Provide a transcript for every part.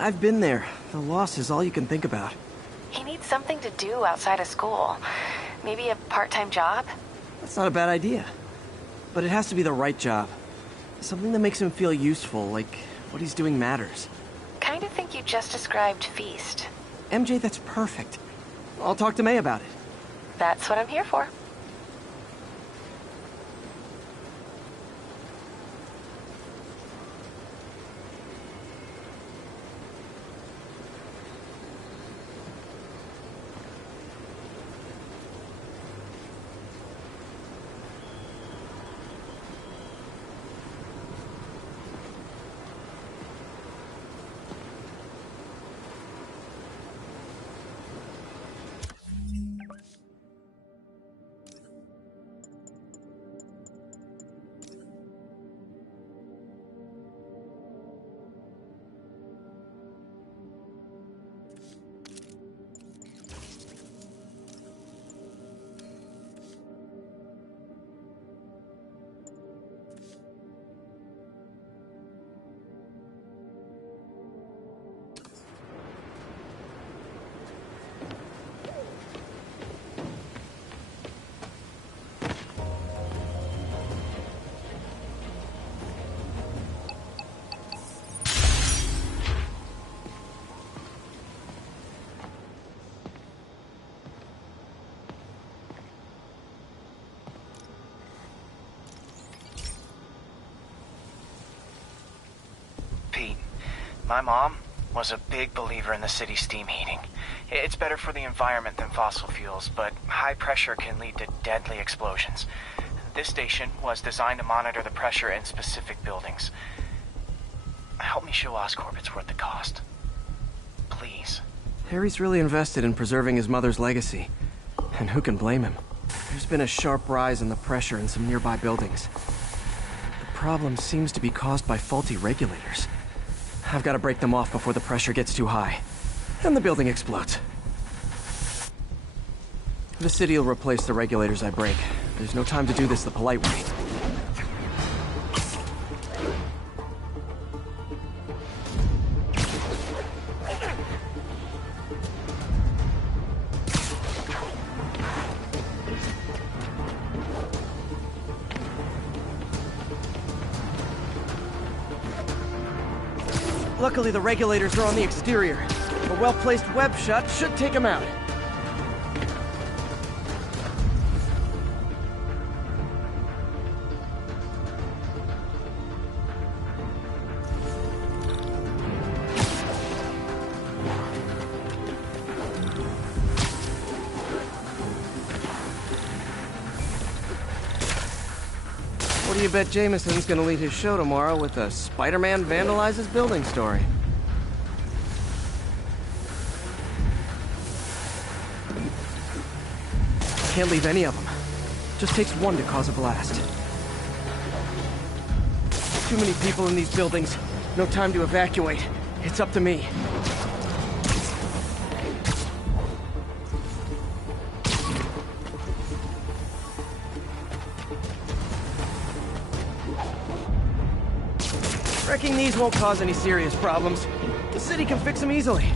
I've been there. The loss is all you can think about. He needs something to do outside of school. Maybe a part-time job? That's not a bad idea. But it has to be the right job. Something that makes him feel useful, like what he's doing matters. Kind of think you just described Feast. MJ, that's perfect. I'll talk to May about it. That's what I'm here for. Pete, my mom was a big believer in the city's steam heating. It's better for the environment than fossil fuels, but high pressure can lead to deadly explosions. This station was designed to monitor the pressure in specific buildings. Help me show Oscorp it's worth the cost. Please. Harry's really invested in preserving his mother's legacy. And who can blame him? There's been a sharp rise in the pressure in some nearby buildings. The problem seems to be caused by faulty regulators. I've got to break them off before the pressure gets too high. And the building explodes. The city will replace the regulators I break. There's no time to do this the polite way. Luckily, the regulators are on the exterior. A well-placed web shut should take them out. What do you bet Jameson's gonna lead his show tomorrow with a Spider-Man vandalizes building story? Can't leave any of them. Just takes one to cause a blast. Too many people in these buildings. No time to evacuate. It's up to me. Wrecking these won't cause any serious problems. The city can fix them easily.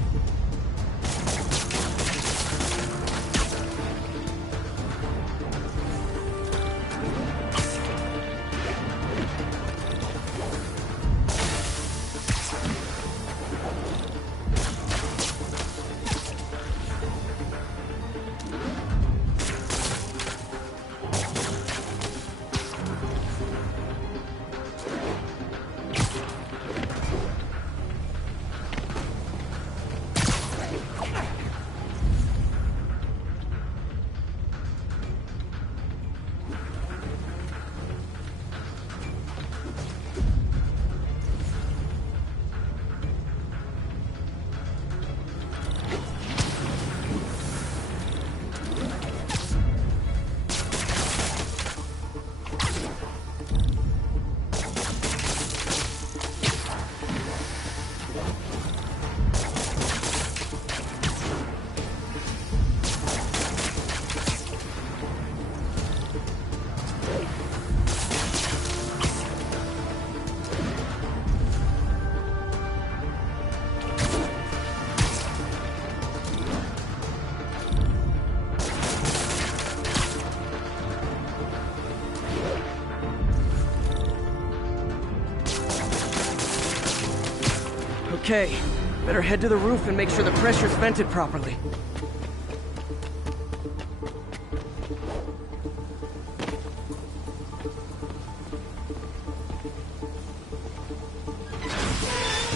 Okay, better head to the roof and make sure the pressure's vented properly.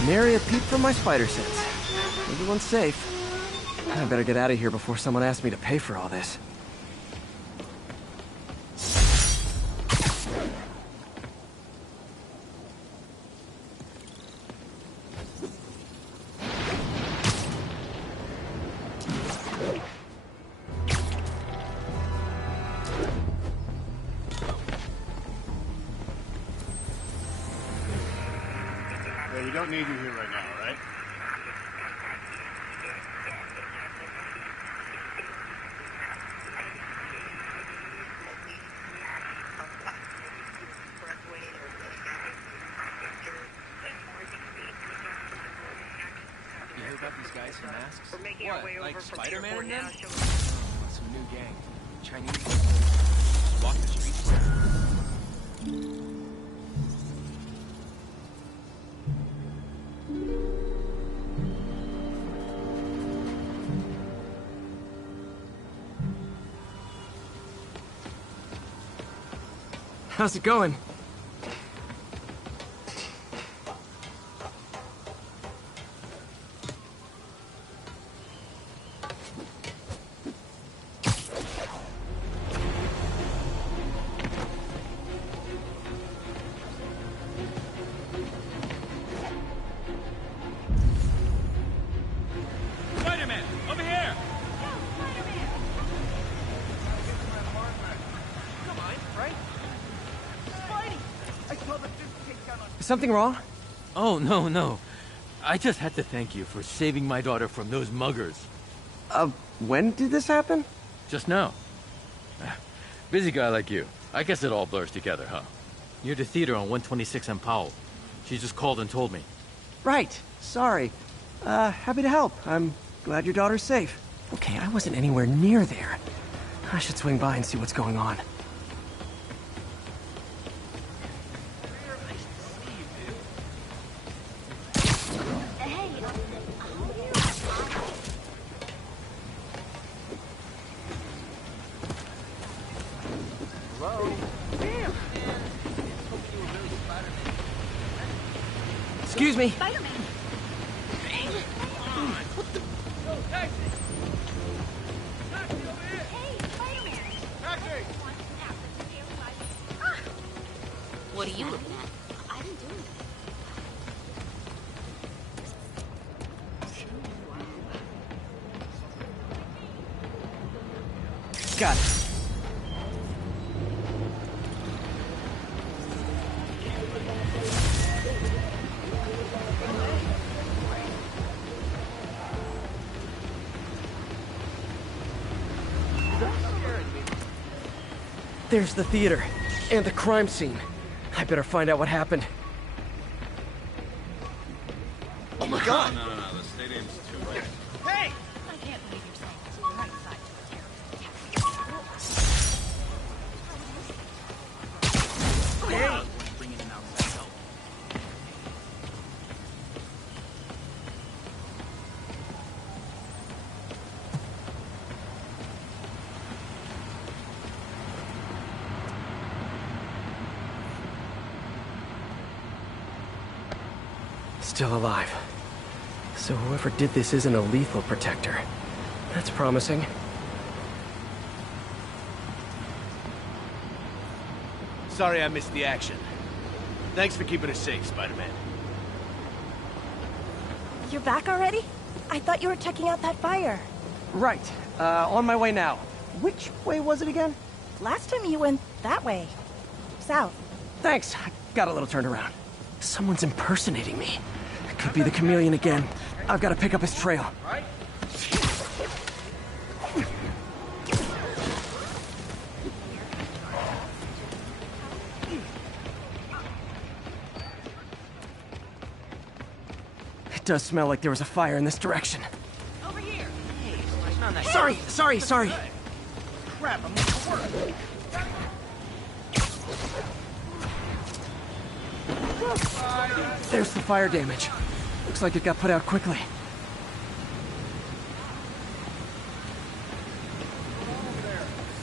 Nary a peep from my spider sense. Everyone's safe. I better get out of here before someone asks me to pay for all this. Yeah, we don't need you here right now, all right? You heard about these guys in masks? We're making our way over Like from Spider-Man Airport and them? now. Some new gang. Chinese people. Just walk the streets. How's it going? Spider-Man, over here! Is something wrong? Oh, no. I just had to thank you for saving my daughter from those muggers. When did this happen? Just now. Busy guy like you. I guess it all blurs together, huh? Near the theater on 126 and Powell. She just called and told me. Right. Sorry. Happy to help. I'm glad your daughter's safe. Okay, I wasn't anywhere near there. I should swing by and see what's going on. Excuse me. Spider-Man! What are you looking at? I didn't do anything. Got it. There's the theater and the crime scene. I better find out what happened. Oh my God! No, the stadium's too late. Hey! I can't believe you're saying this is the right side to a terrorist attack. Bringing in outside help. Still alive. So whoever did this isn't a lethal protector. That's promising. Sorry I missed the action. Thanks for keeping us safe, Spider-Man. You're back already? I thought you were checking out that fire. Right. On my way now. Which way was it again? Last time you went that way. South. Thanks. I got a little turned around. Someone's impersonating me. It could be the chameleon again. I've got to pick up his trail. It does smell like there was a fire in this direction. Over here! Sorry. Crap, I'm late for work! There's the fire damage. Looks like it got put out quickly.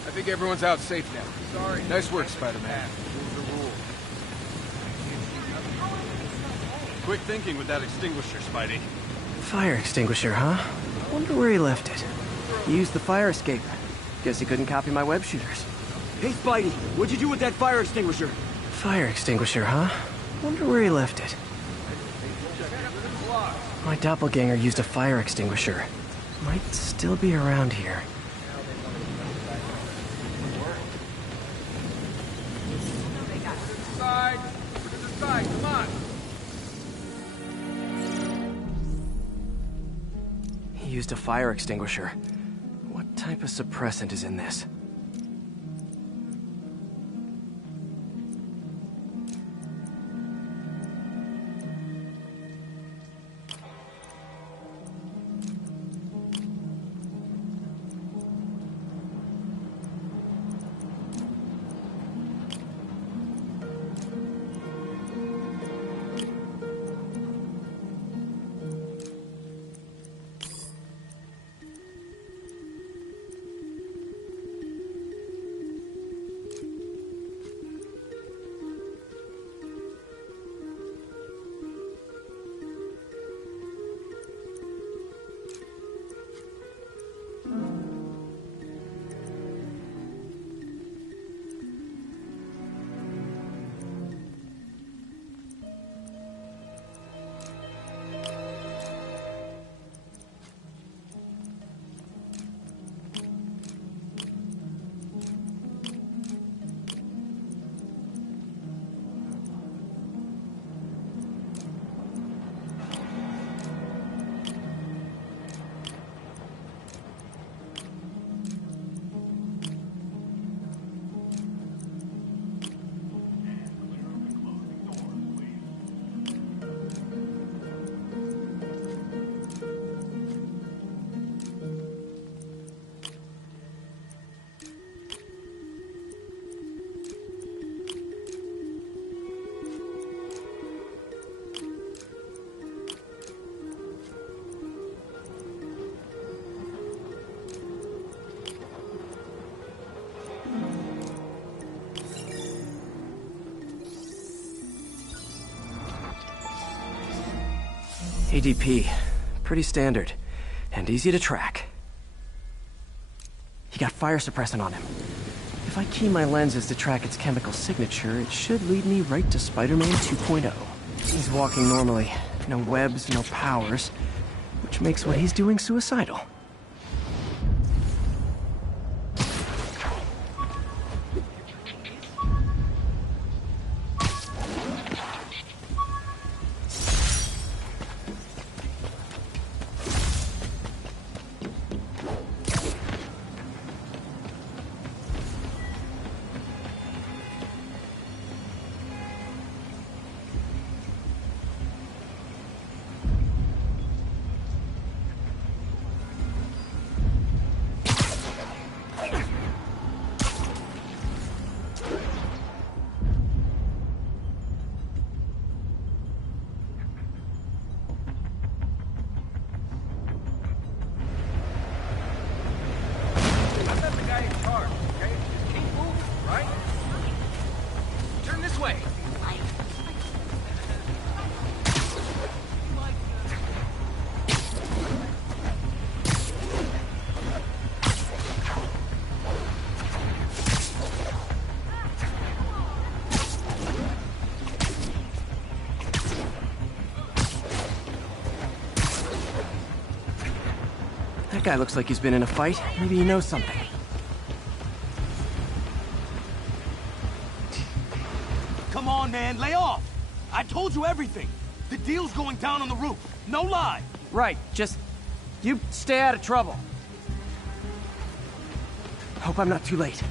I think everyone's out safe now. Sorry. Nice work, Spider-Man. Quick thinking with that extinguisher, Spidey. Fire extinguisher, huh? Wonder where he left it. He used the fire escape. Guess he couldn't copy my web shooters. Hey, Spidey, what'd you do with that fire extinguisher? Fire extinguisher, huh? Wonder where he left it. My doppelganger used a fire extinguisher. Might still be around here. Side! To the side, come on! He used a fire extinguisher. What type of suppressant is in this? ADP. Pretty standard. And easy to track. He got fire suppressant on him. If I key my lenses to track its chemical signature, it should lead me right to Spider-Man 2.0. He's walking normally. No webs, no powers. Which makes what he's doing suicidal. That guy looks like he's been in a fight. Maybe he knows something. Come on, man, lay off! I told you everything! The deal's going down on the roof, no lie! Right, just... you stay out of trouble. Hope I'm not too late.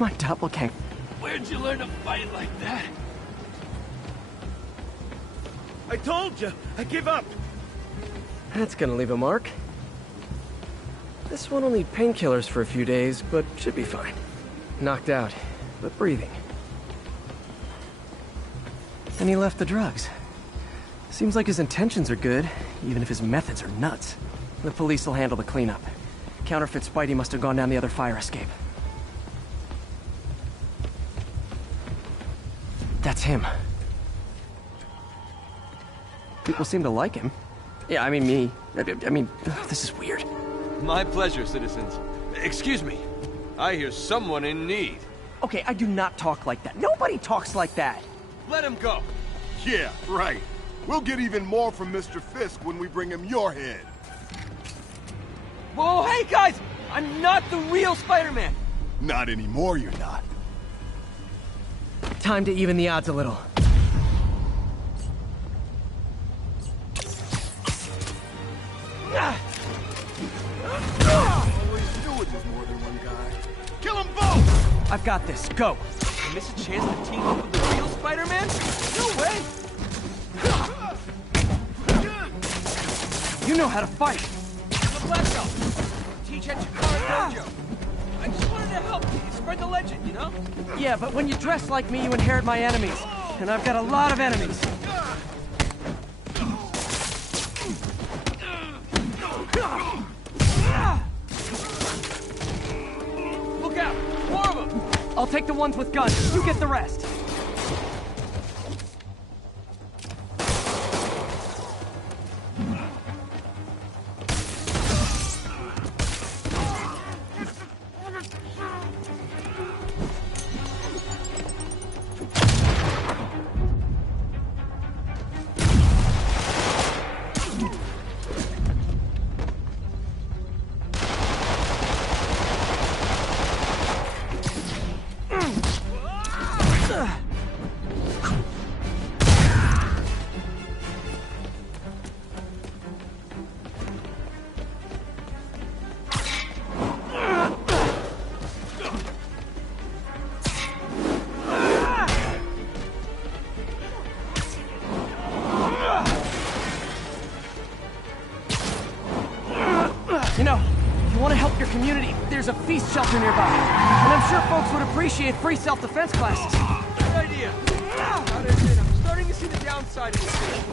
My doppelganger. Where'd you learn to fight like that? I told you! I give up! That's gonna leave a mark. This one will need painkillers for a few days, but should be fine. Knocked out, but breathing. And he left the drugs. Seems like his intentions are good, even if his methods are nuts. The police will handle the cleanup. Counterfeit Spidey must have gone down the other fire escape. That's him. People seem to like him. Yeah, I mean me. I mean, this is weird. My pleasure, citizens. Excuse me. I hear someone in need. Okay, I do not talk like that. Nobody talks like that. Let him go. Yeah, right. We'll get even more from Mr. Fisk when we bring him your head. Whoa, hey guys! I'm not the real Spider-Man! Not anymore, you're not. Time to even the odds a little. Always knew it was more than one guy. Kill them both! I've got this. Go! I miss a chance to team up with the real Spider-Man? No way! You know how to fight! I'm a black belt. Teach at Chikara Dojo. I just wanted to help you spread the legend, you know? Yeah, but when you dress like me, you inherit my enemies. And I've got a lot of enemies. Look out! More of them! I'll take the ones with guns. You get the rest. You know, if you want to help your community, there's a feast shelter nearby. And I'm sure folks would appreciate free self-defense classes. Good idea. That is it. I'm starting to see the downside of this thing.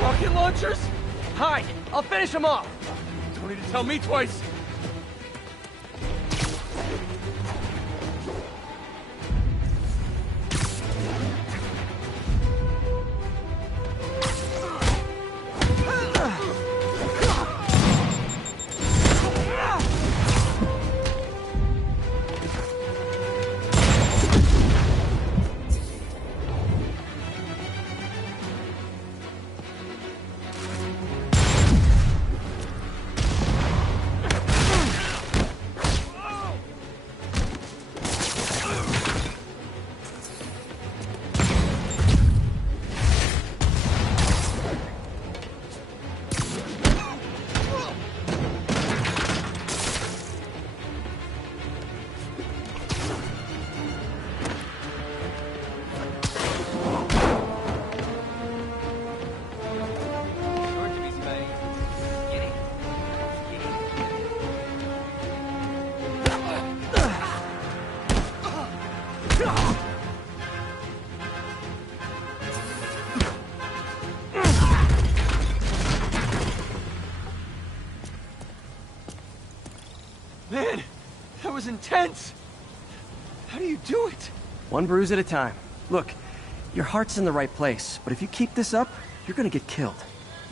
Rocket launchers? Hide! I'll finish him off! Don't need to tell me twice. Man, that was intense! How do you do it? One bruise at a time. Look, your heart's in the right place, but if you keep this up, you're gonna get killed.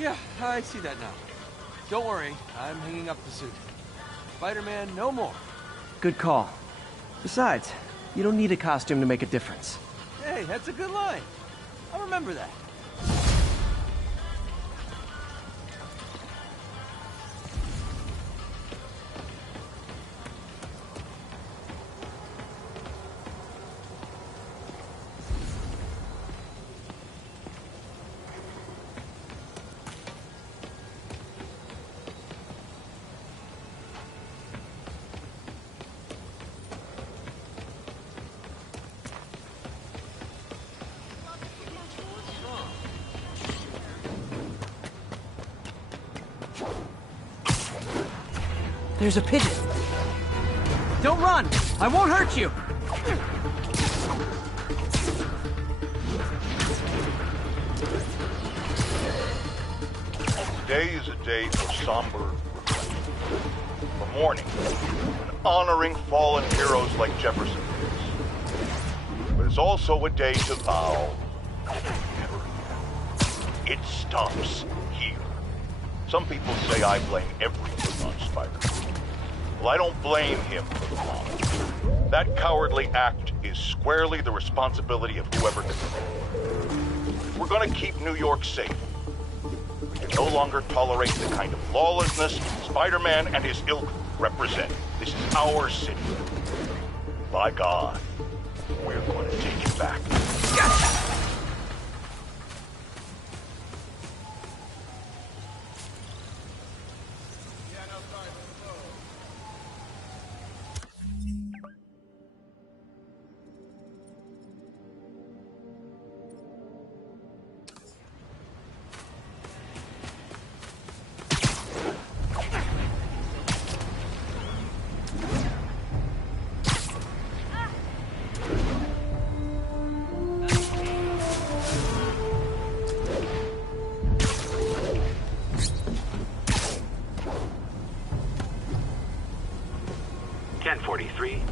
Yeah, I see that now. Don't worry, I'm hanging up the suit. Spider-Man, no more. Good call. Besides, you don't need a costume to make a difference. Hey, that's a good line. I'll remember that. There's a pigeon. Don't run! I won't hurt you! Today is a day for somber reflection, for mourning, and honoring fallen heroes like Jefferson Davis. But it's also a day to vow never. It stops here. Some people say I blame everything on Spider-Man. Well, I don't blame him for the bomb. That cowardly act is squarely the responsibility of whoever did it. We're gonna keep New York safe. We can no longer tolerate the kind of lawlessness Spider-Man and his ilk represent. This is our city. By God, we're going to take it back.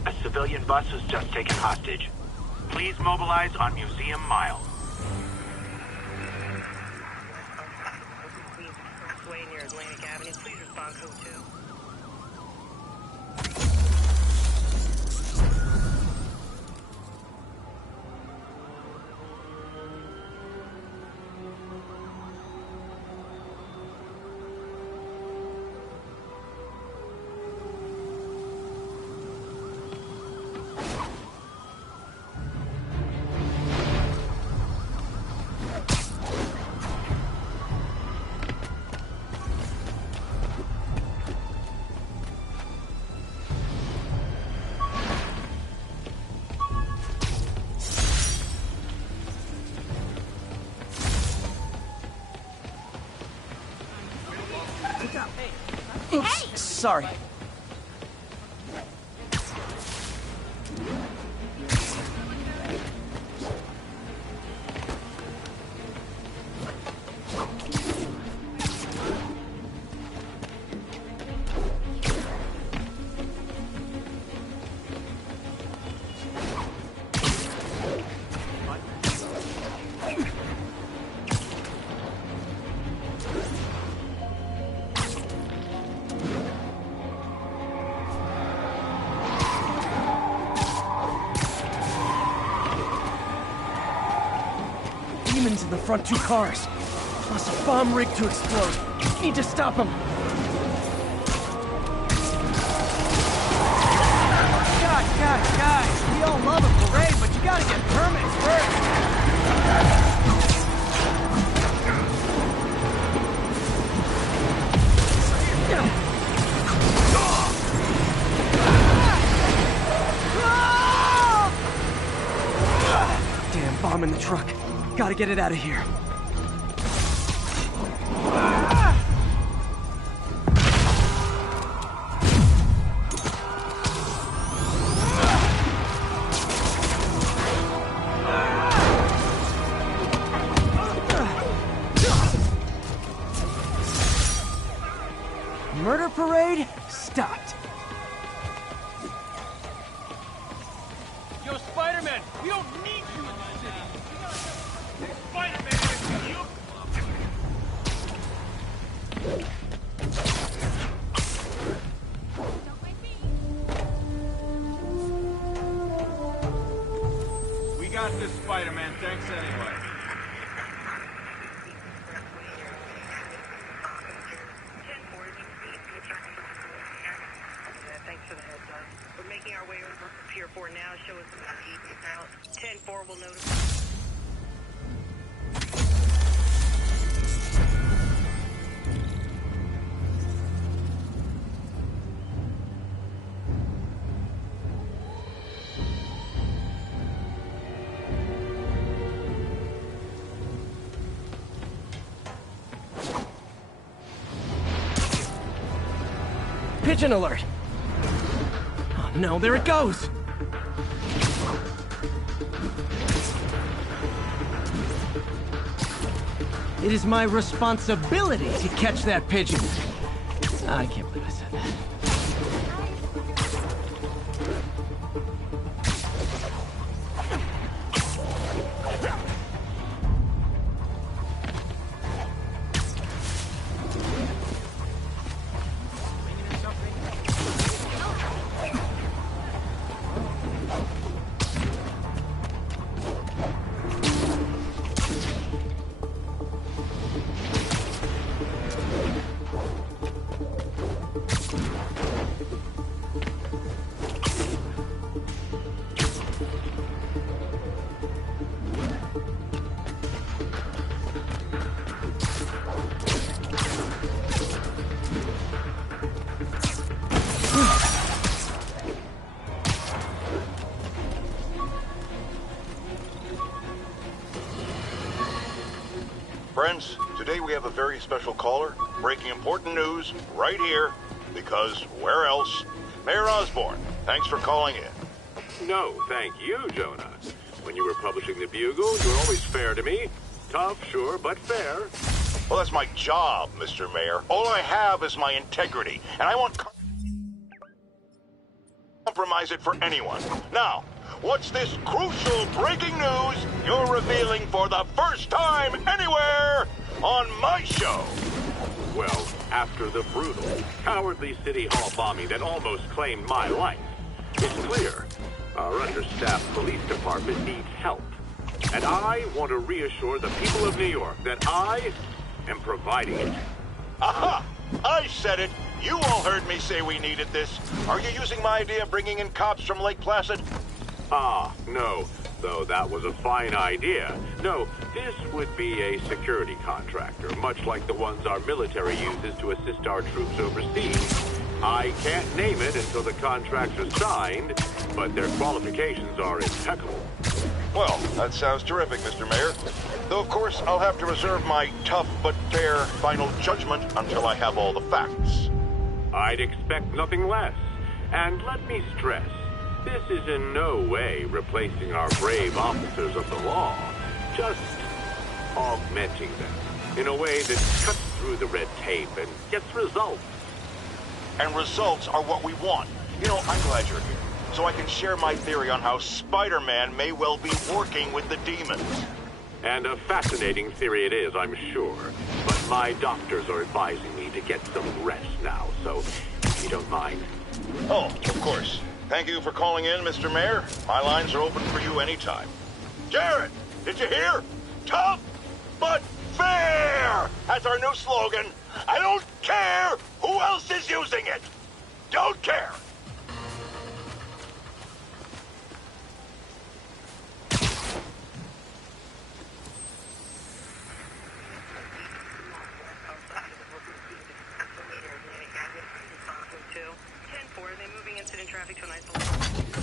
A civilian bus was just taken hostage. Please mobilize on Museum Mile. Way near Atlantic Avenue. Please respond code 2. Oops, sorry. Demons in the front two cars, plus a bomb rig to explode. Need to stop them. Guys, we all love a parade, but you gotta get permits first. Damn bomb in the truck. Gotta get it out of here. Murder parade stopped. Spider-Man! We don't need you in the city! Spider-Man! You... We got this, Spider-Man. Thanks anyway. Thanks for the heads up. We're making our way over to Pier 4 now. Show us some out. 10-4 will notify. Pigeon alert! Oh no, there it goes! It is my responsibility to catch that pigeon. I can't believe I said that. Friends, today we have a very special caller, breaking important news right here, because where else? Mayor Osborn, thanks for calling in. No, thank you, Jonah. When you were publishing the Bugle, you were always fair to me. Tough, sure, but fair. Well, that's my job, Mr. Mayor. All I have is my integrity, and I won't compromise it for anyone. Now, what's this crucial breaking news you're revealing for the first time anywhere on my show? Well, after the brutal, cowardly City Hall bombing that almost claimed my life, it's clear our understaffed police department needs help. And I want to reassure the people of New York that I am providing it. Aha! I said it! You all heard me say we needed this. Are you using my idea of bringing in cops from Lake Placid? Ah, no. Though that was a fine idea. No, this would be a security contractor, much like the ones our military uses to assist our troops overseas. I can't name it until the contracts are signed, but their qualifications are impeccable. Well, that sounds terrific, Mr. Mayor. Though, of course, I'll have to reserve my tough but fair final judgment until I have all the facts. I'd expect nothing less. And let me stress, this is in no way replacing our brave officers of the law, just augmenting them in a way that cuts through the red tape and gets results. And results are what we want. You know, I'm glad you're here, so I can share my theory on how Spider-Man may well be working with the demons. And a fascinating theory it is, I'm sure. But my doctors are advising me to get some rest now, so if you don't mind. Oh, of course. Thank you for calling in, Mr. Mayor. My lines are open for you anytime. Jared, did you hear? Tough, but fair! That's our new slogan. I don't care who else is using it. Don't care. Traffic to an isolation.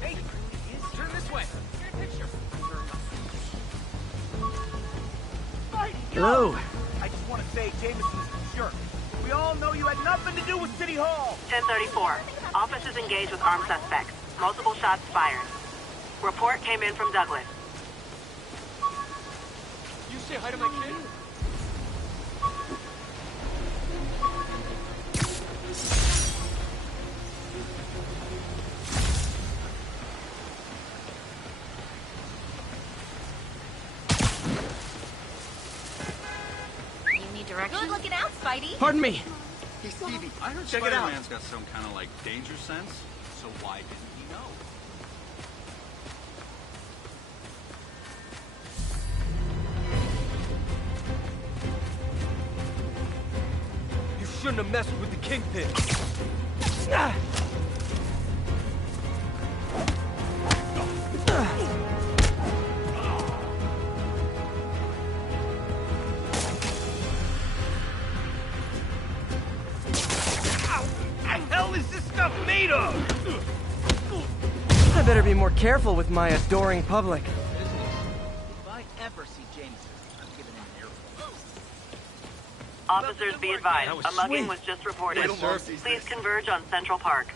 Hey, turn this way. Get a picture. Hello. I just want to say Jameson's a jerk. all know you had nothing to do with City Hall. 1034. Officers engaged with armed suspects. Multiple shots fired. Report came in from Douglas. You say hi to my kid? Good looking out, Spidey. Pardon me. Hey, Stevie, I heard Check it out. Spider-Man's got some kind of, like, danger sense. So why didn't he know? You shouldn't have messed with the Kingpin. I better be more careful with my adoring public. If I ever see Jameson, I'm giving him an earful. Officers be advised, a mugging was just reported. Please converge on Central Park.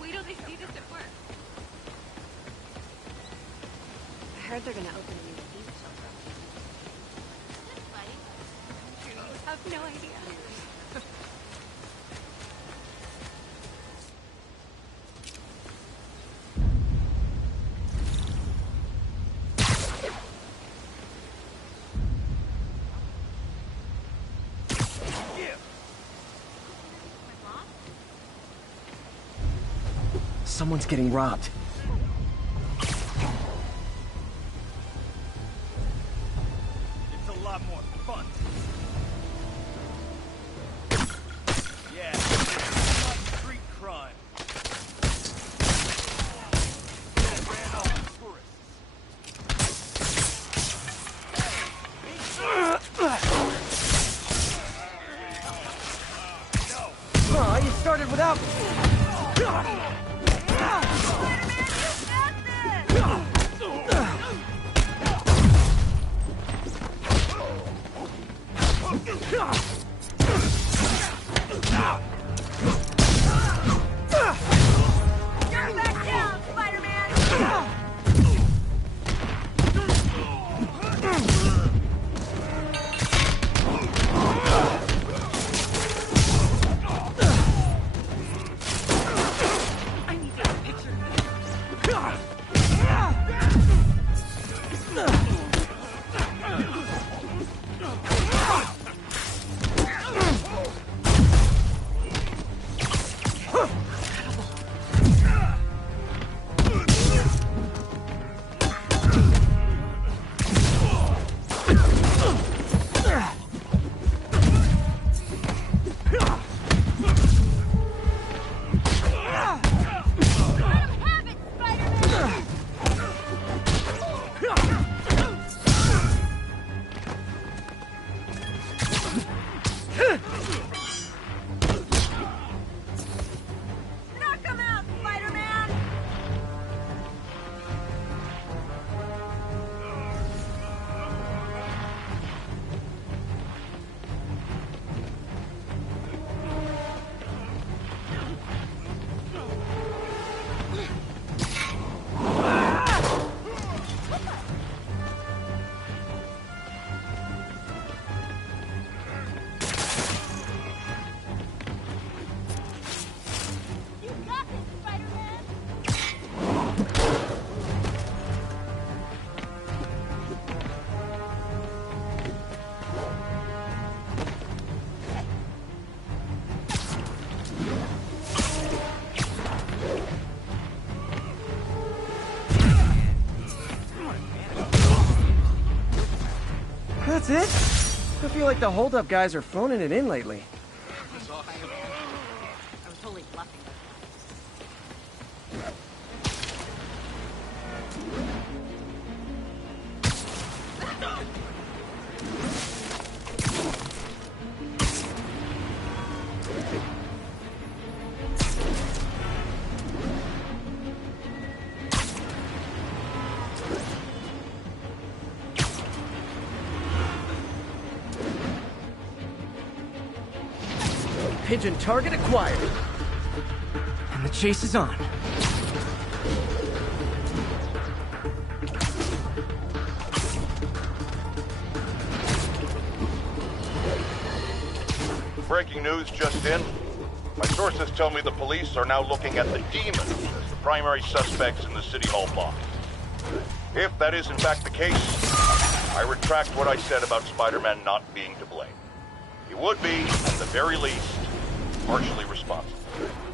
Wait till they see this at work. I heard they're gonna open a new pizza shop. You have no idea. Someone's getting robbed. It's a lot more fun. Yeah, not street crime. Ran off tourists. Oh, you started without me. You're back down, Spider-Man! I need to get a picture. Knock him out, Spider-Man! You got this, Spider-Man! That's it? I feel like the holdup guys are phoning it in lately. I was totally bluffing. Pigeon target acquired. And the chase is on. Breaking news just in. My sources tell me the police are now looking at the demons as the primary suspects in the City Hall bombing. If that is in fact the case, I retract what I said about Spider-Man not being to blame. He would be, at the very least, partially responsible.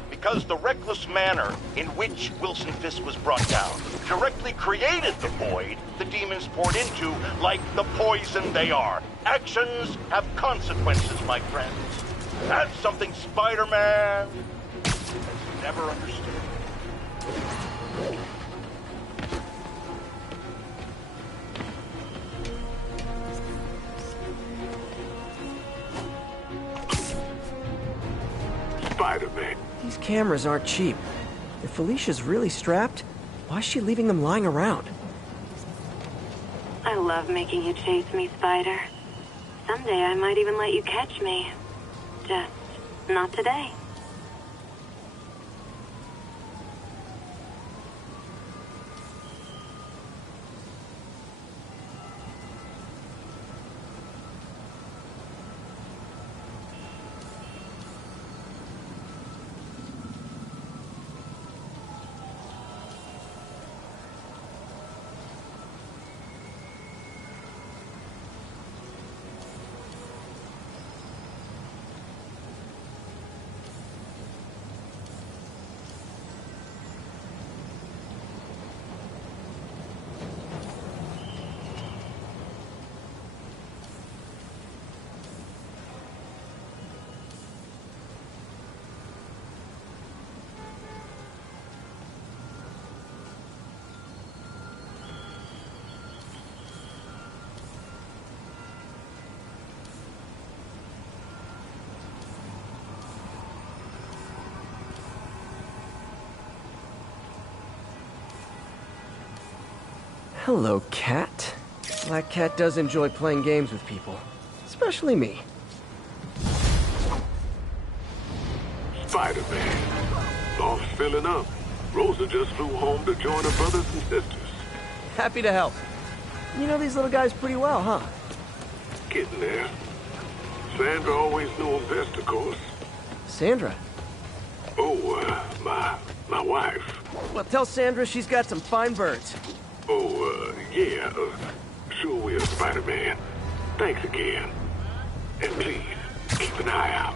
Because the reckless manner in which Wilson Fisk was brought down directly created the void the demons poured into, like the poison they are. Actions have consequences, my friends. That's something Spider-Man has never understood. Spider-Man. These cameras aren't cheap. If Felicia's really strapped, why is she leaving them lying around? I love making you chase me, Spider. Someday I might even let you catch me. Just not today. Hello, Cat. Black Cat does enjoy playing games with people. Especially me. Spider-Man. Loft's filling up. Rosa just flew home to join her brothers and sisters. Happy to help. You know these little guys pretty well, huh? Getting there. Sandra always knew him best, of course. Sandra? Oh, my wife. Well, tell Sandra she's got some fine birds. Oh, yeah. Sure will, Spider-Man. Thanks again. And please, keep an eye out.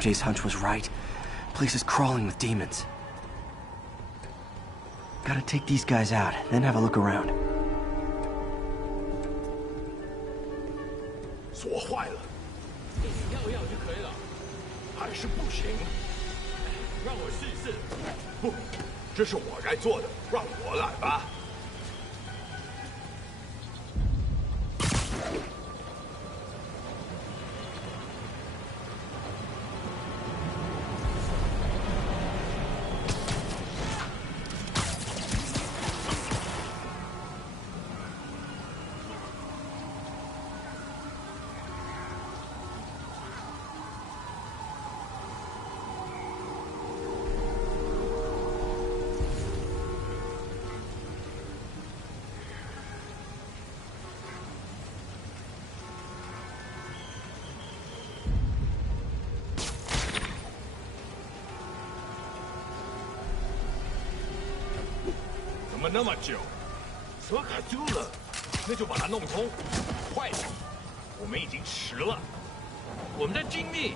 MJ's hunch was right. Place is crawling with demons. Gotta take these guys out, then have a look around. 锁坏了，要就可以了，还是不行。让我试一试。不，这是我该做的，让我来吧。 怎么那么久？车卡住了，那就把它弄通。快点，我们已经迟了。我们的精力。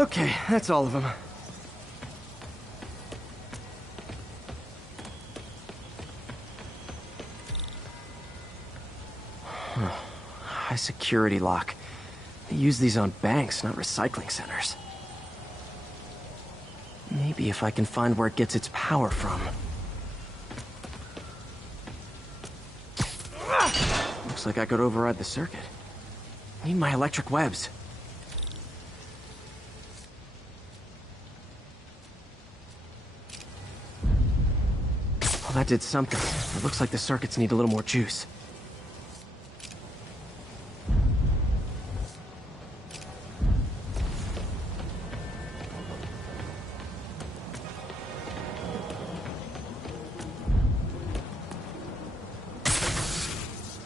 Okay, that's all of them. High security lock. They use these on banks, not recycling centers. Maybe if I can find where it gets its power from. Looks like I could override the circuit. Need my electric webs. Well, that did something. It looks like the circuits need a little more juice.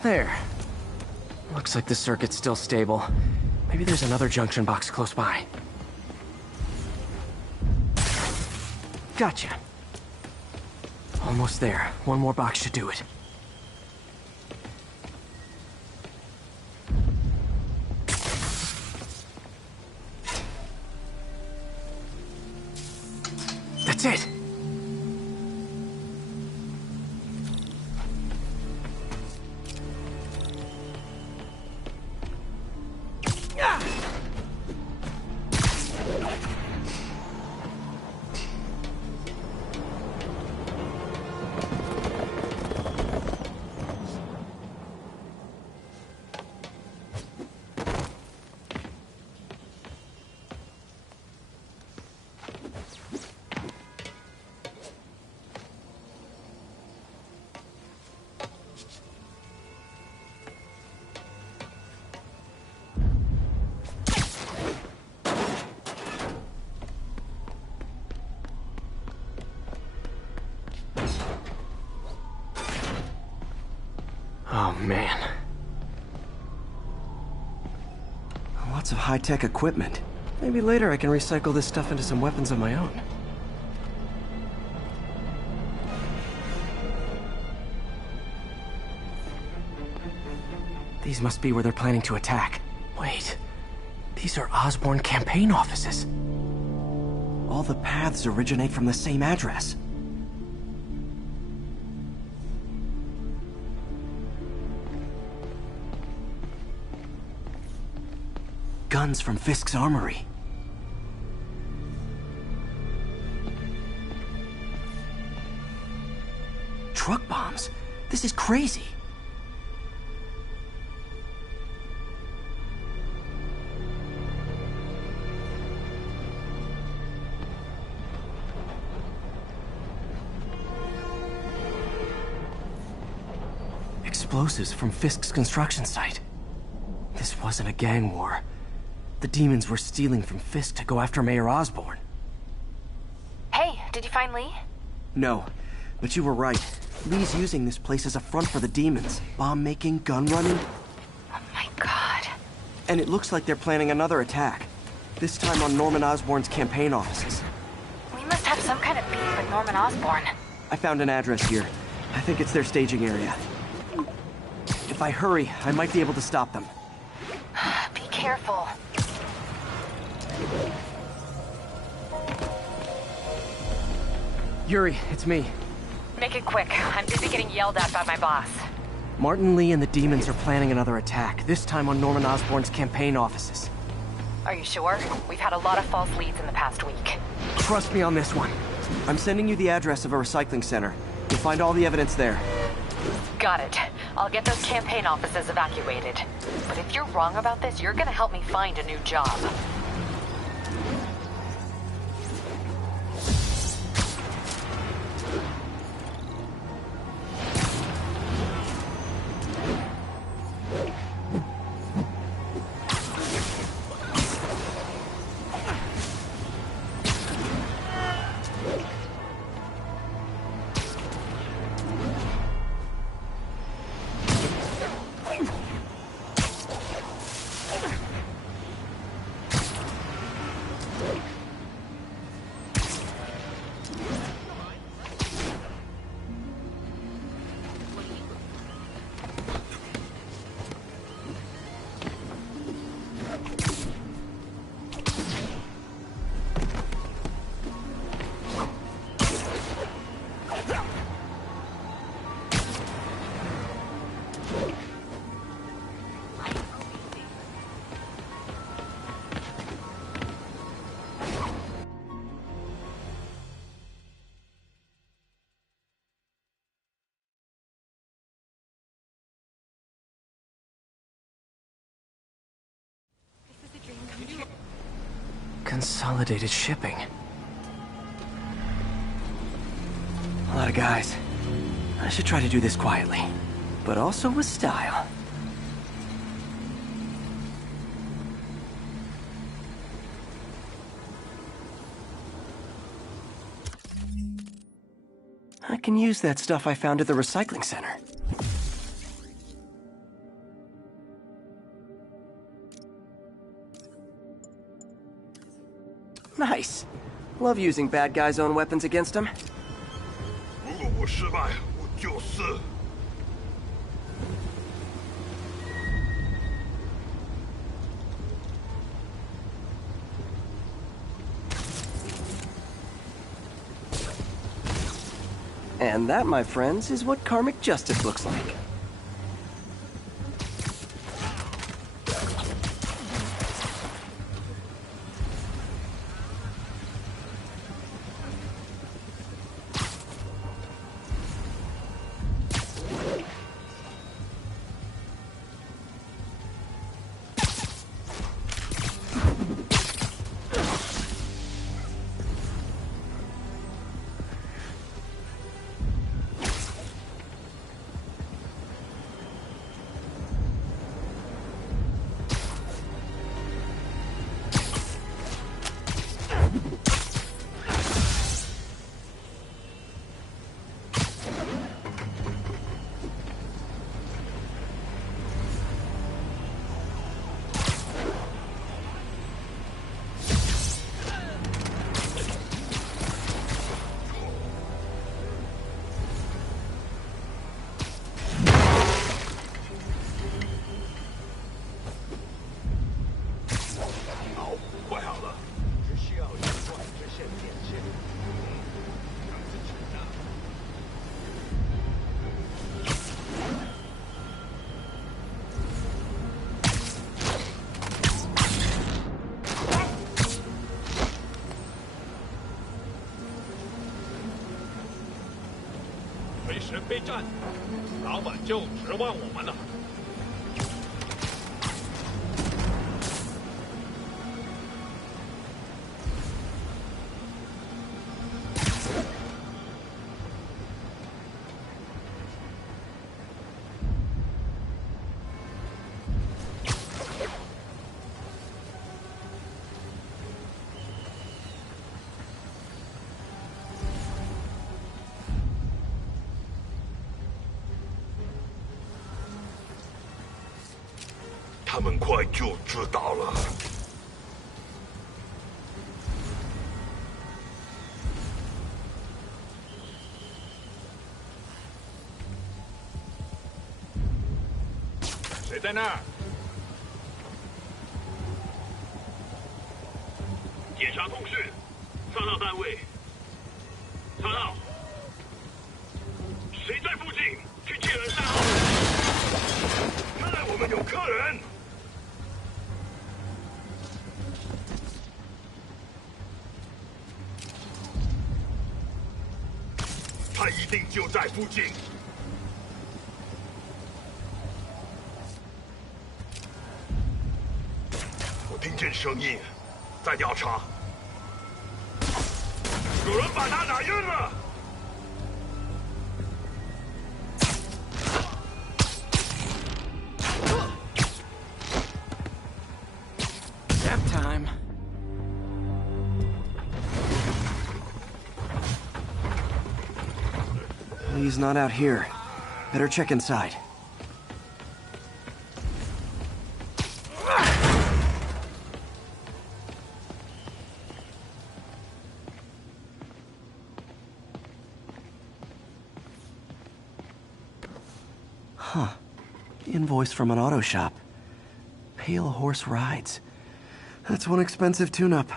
There. Looks like the circuit's still stable. Maybe there's another junction box close by. Gotcha. Almost there. One more box should do it. That's it! Lots of high-tech equipment. Maybe later I can recycle this stuff into some weapons of my own. These must be where they're planning to attack. Wait, these are Osborn campaign offices. All the paths originate from the same address. Guns from Fisk's armory. Truck bombs? This is crazy. Explosives from Fisk's construction site. This wasn't a gang war. The demons were stealing from Fisk to go after Mayor Osborn. Hey, did you find Lee? No, but you were right. Lee's using this place as a front for the demons. Bomb-making, gun-running. Oh my god. And it looks like they're planning another attack. This time on Norman Osborn's campaign offices. We must have some kind of beef with Norman Osborn. I found an address here. I think it's their staging area. If I hurry, I might be able to stop them. Be careful. Yuri, it's me. Make it quick. I'm busy getting yelled at by my boss. Martin Lee and the demons are planning another attack, this time on Norman Osborn's campaign offices. Are you sure? We've had a lot of false leads in the past week. Trust me on this one. I'm sending you the address of a recycling center. You'll find all the evidence there. Got it. I'll get those campaign offices evacuated. But if you're wrong about this, you're gonna help me find a new job. Consolidated shipping. A lot of guys. I should try to do this quietly, but also with style. I can use that stuff I found at the recycling center. Nice. Love using bad guys' own weapons against them. 如果我失败，我就死。And that, my friends, is what karmic justice looks like. 快好了，只需要一段支线电线。让自己拿。随时备战，老板就指望我们了。他们快就知道了。谁在那儿？检查通讯，查到单位。查到。谁在附近？去接人3号。看来我们有客人。他一定就在附近。我听见声音，在调查。有人把他打晕了。Nap time. He's not out here. Better check inside. Huh. Invoice from an auto shop. Pale Horse Rides. That's one expensive tune-up.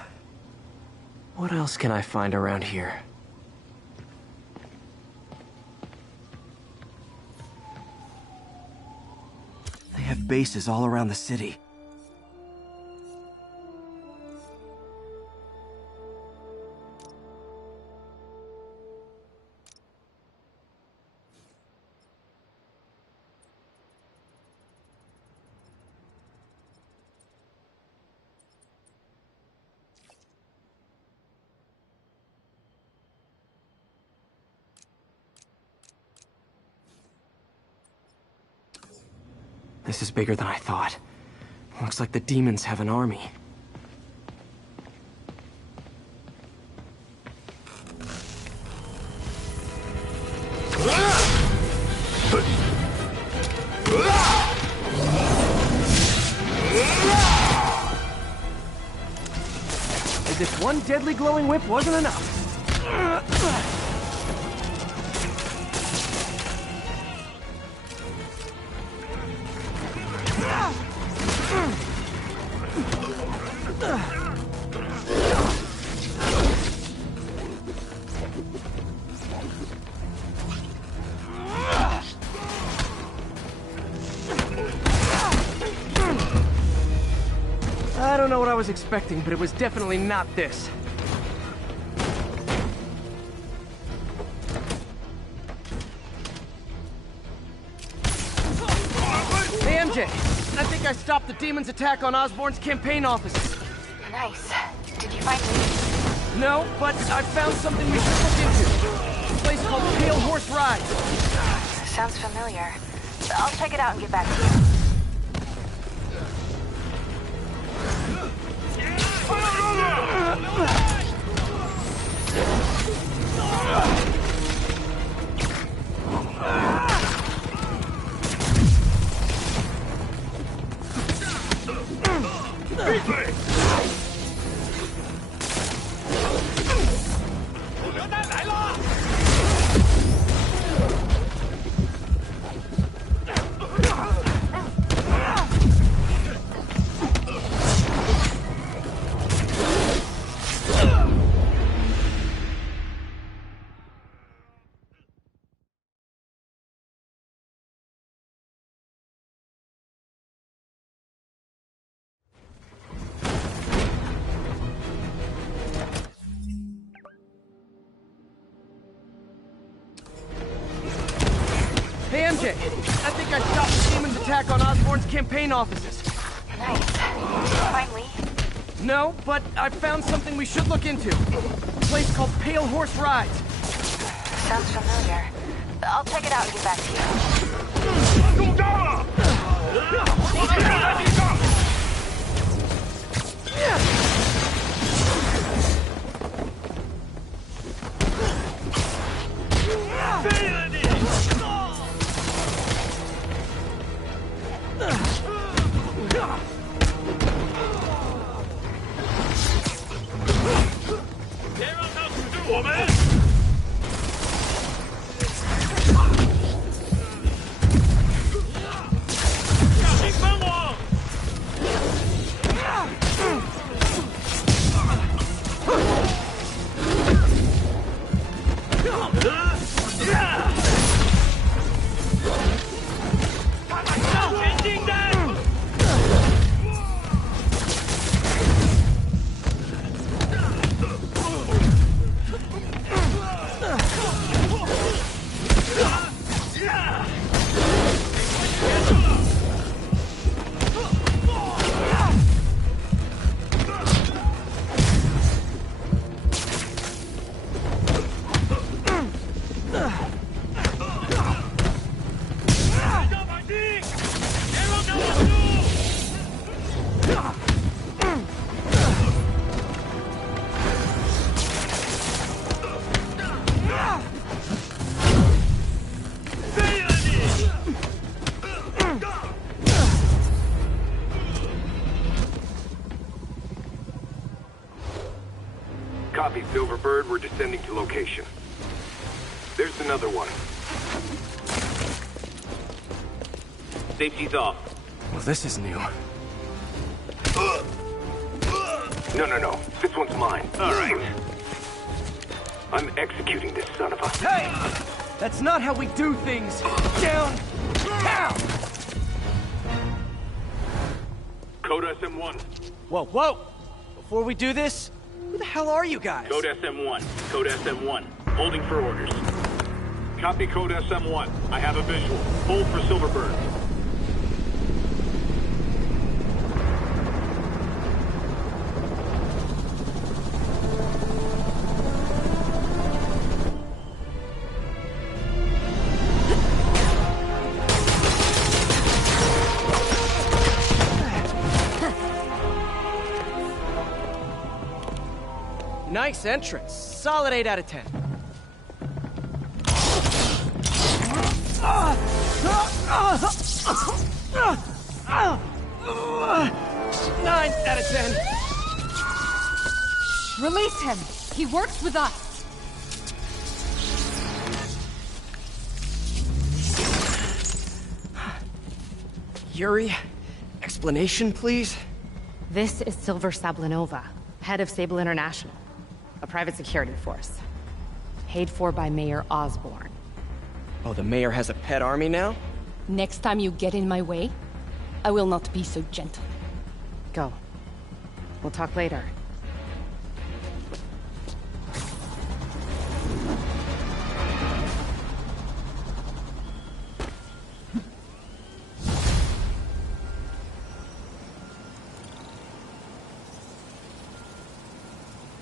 What else can I find around here? They have bases all around the city. This is bigger than I thought. Looks like the demons have an army. As if one deadly glowing whip wasn't enough. I don't know what I was expecting, but it was definitely not this. Hey, MJ! I think I stopped the demon's attack on Osborn's campaign office. Nice. Did you find me? No, but I found something we should look into. A place called Pale Horse Rides. Sounds familiar. I'll check it out and get back to you. MJ, I think I stopped the demon's attack on Osborn's campaign offices. Nice. Finally. No, but I found something we should look into. A place called Pale Horse Rides. Sounds familiar. I'll check it out and get back to you. Copy, Silverbird. We're descending to location. There's another one. Safety's off. Well, this is new. No. This one's mine. All right. I'm executing this son of a... Hey! That's not how we do things! Down! Down! Code SM1. Whoa! Before we do this, who the hell are you guys? Code SM1. Code SM1. Holding for orders. Copy Code SM1. I have a visual. Hold for Silverbird. Nice entrance. Solid 8 out of 10. 9 out of 10. Release him. He works with us. Yuri, explanation, please? This is Silver Sablinova, head of Sable International, a private security force. Paid for by Mayor Osborn. Oh, the mayor has a pet army now? Next time you get in my way, I will not be so gentle. Go. We'll talk later.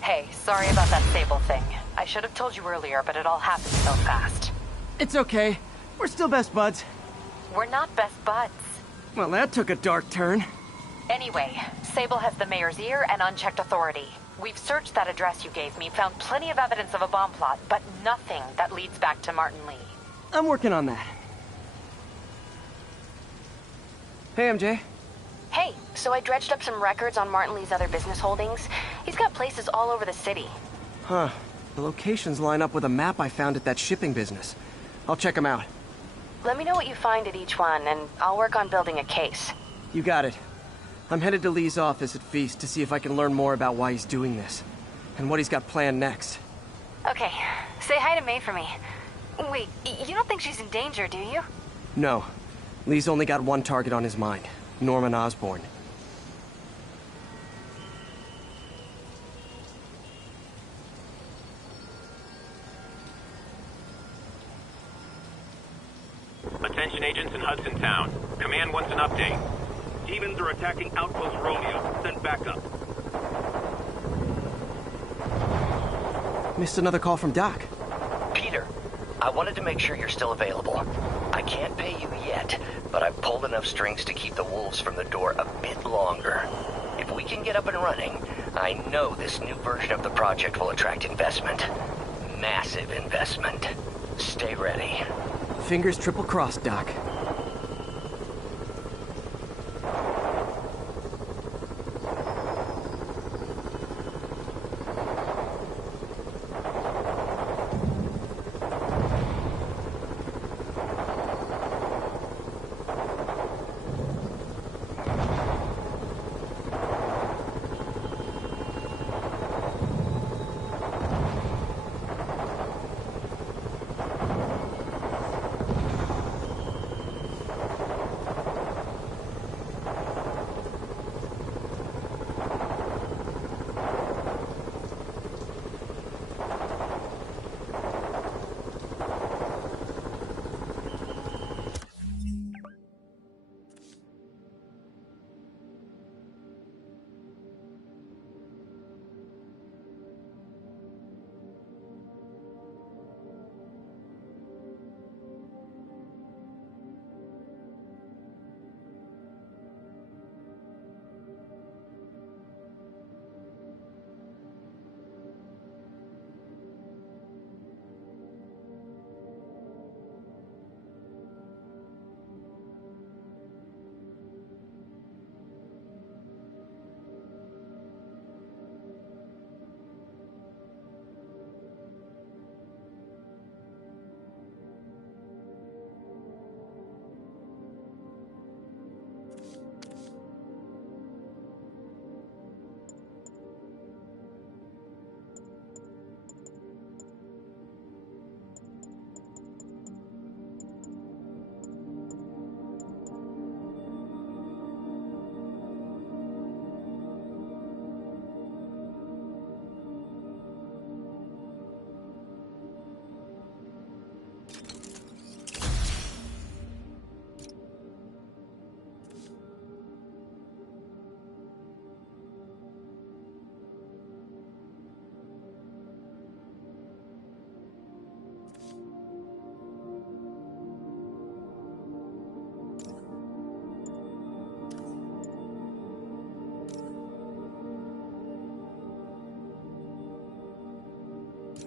Hey, sorry about that Sable thing. I should have told you earlier, but it all happened so fast. It's okay. We're still best buds. We're not best buds. Well, that took a dark turn. Anyway, Sable has the mayor's ear and unchecked authority. We've searched that address you gave me, found plenty of evidence of a bomb plot, but nothing that leads back to Martin Lee. I'm working on that. Hey, MJ. Hey, so I dredged up some records on Martin Lee's other business holdings. He's got places all over the city. Huh. The locations line up with a map I found at that shipping business. I'll check them out. Let me know what you find at each one, and I'll work on building a case. You got it. I'm headed to Lee's office at Feast to see if I can learn more about why he's doing this. And what he's got planned next. Okay. Say hi to May for me. Wait, you don't think she's in danger, do you? No. Lee's only got one target on his mind. Norman Osborn. Attention Federation agents in Hudson Town. Command wants an update. Demons are attacking Outpost Romeo. Send backup. Missed another call from Doc. Peter, I wanted to make sure you're still available. I can't pay you yet, but I've pulled enough strings to keep the wolves from the door a bit longer. If we can get up and running, I know this new version of the project will attract investment. Massive investment. Stay ready. Fingers triple crossed, Doc.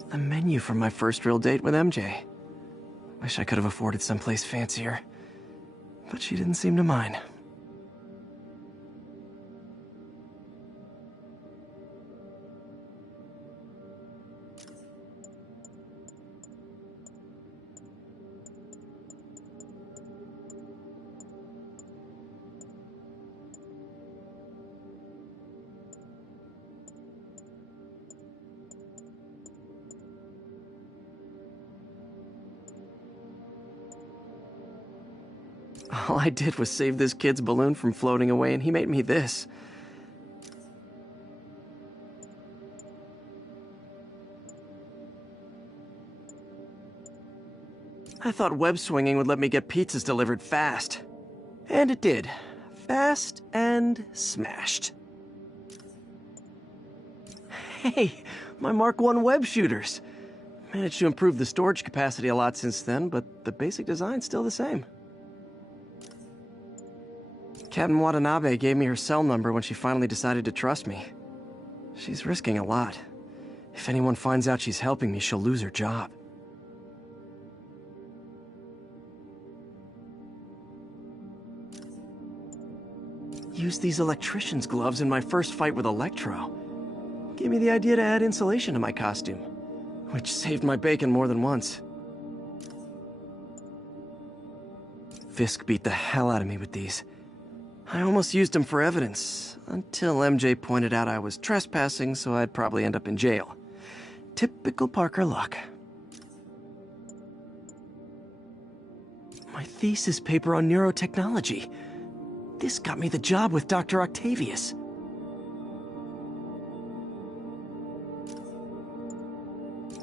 The menu from my first real date with MJ. Wish I could have afforded someplace fancier. But she didn't seem to mind. All I did was save this kid's balloon from floating away, and he made me this. I thought web swinging would let me get pizzas delivered fast. And it did. Fast and smashed. Hey, my Mark I web shooters. Managed to improve the storage capacity a lot since then, but the basic design's still the same. Captain Watanabe gave me her cell number when she finally decided to trust me. She's risking a lot. If anyone finds out she's helping me, she'll lose her job. Used these electrician's gloves in my first fight with Electro. Gave me the idea to add insulation to my costume, which saved my bacon more than once. Fisk beat the hell out of me with these. I almost used them for evidence, until MJ pointed out I was trespassing, so I'd probably end up in jail. Typical Parker luck. My thesis paper on neurotechnology. This got me the job with Dr. Octavius.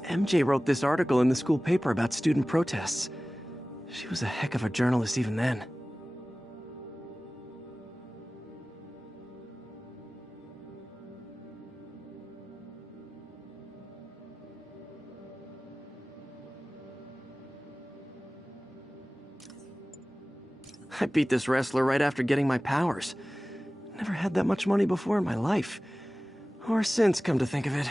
MJ wrote this article in the school paper about student protests. She was a heck of a journalist even then. I beat this wrestler right after getting my powers. Never had that much money before in my life. Or since, come to think of it.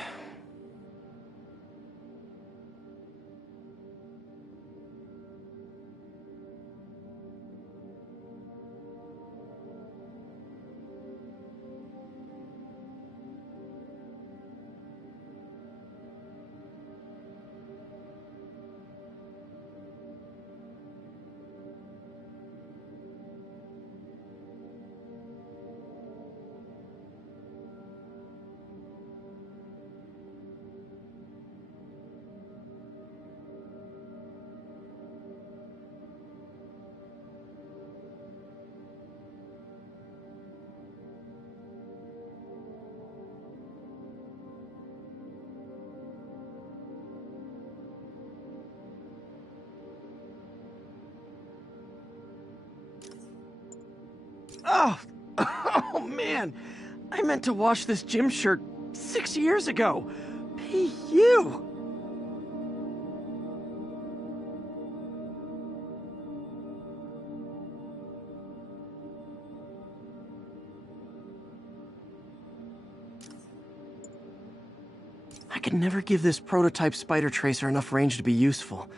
Oh, oh man, I meant to wash this gym shirt 6 years ago. PU! I could never give this prototype spider tracer enough range to be useful,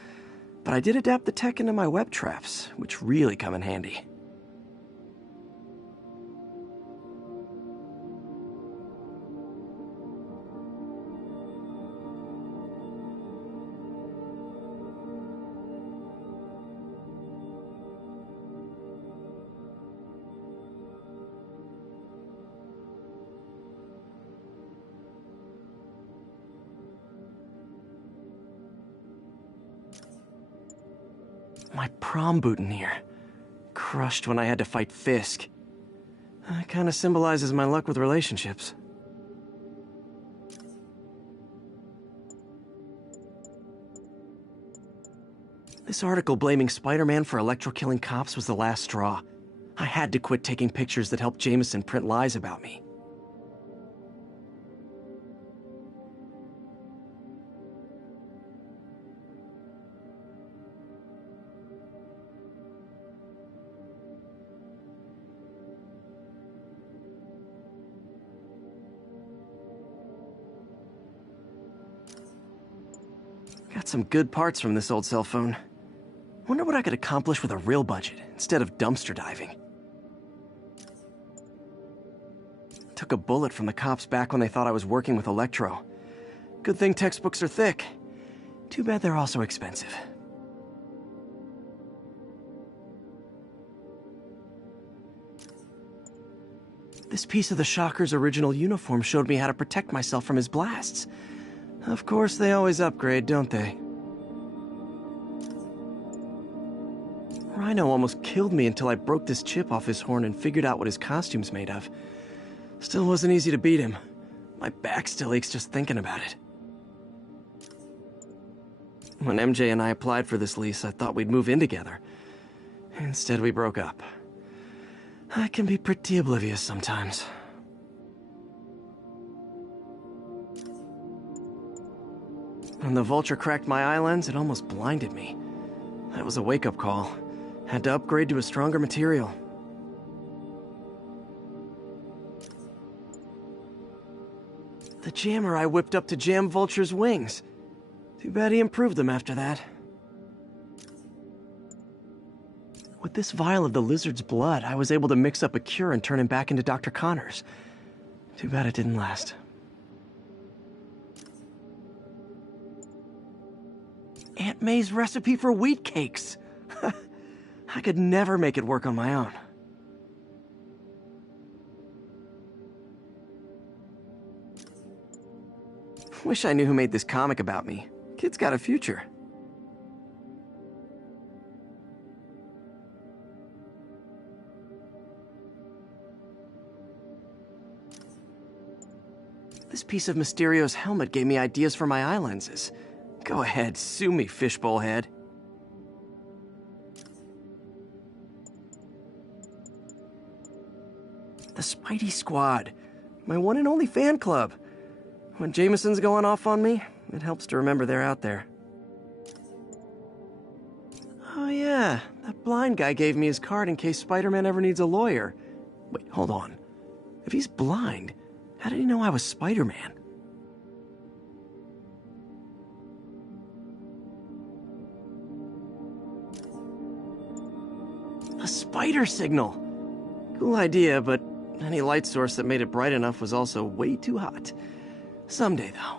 but I did adapt the tech into my web traps, which really come in handy. My prom boutonniere. Crushed when I had to fight Fisk. That kinda symbolizes my luck with relationships. This article blaming Spider-Man for electro-killing cops was the last straw. I had to quit taking pictures that helped Jameson print lies about me. Got some good parts from this old cell phone. Wonder what I could accomplish with a real budget, instead of dumpster diving. Took a bullet from the cops back when they thought I was working with Electro. Good thing textbooks are thick. Too bad they're also expensive. This piece of the Shocker's original uniform showed me how to protect myself from his blasts. Of course, they always upgrade, don't they? Rhino almost killed me until I broke this chip off his horn and figured out what his costume's made of. Still wasn't easy to beat him. My back still aches just thinking about it. When MJ and I applied for this lease, I thought we'd move in together. Instead, we broke up. I can be pretty oblivious sometimes. When the vulture cracked my eye lens, it almost blinded me. That was a wake-up call. Had to upgrade to a stronger material. The jammer I whipped up to jam Vulture's wings. Too bad he improved them after that. With this vial of the lizard's blood, I was able to mix up a cure and turn him back into Dr. Connors. Too bad it didn't last. Aunt May's recipe for wheat cakes. I could never make it work on my own. Wish I knew who made this comic about me. Kid's got a future. This piece of Mysterio's helmet gave me ideas for my eye lenses. Go ahead, sue me, fishbowl head. Spidey Squad. My one and only fan club. When Jameson's going off on me, it helps to remember they're out there. Oh yeah, that blind guy gave me his card in case Spider-Man ever needs a lawyer. Wait, hold on. If he's blind, how did he know I was Spider-Man? A spider signal! Cool idea, but any light source that made it bright enough was also way too hot. Someday, though.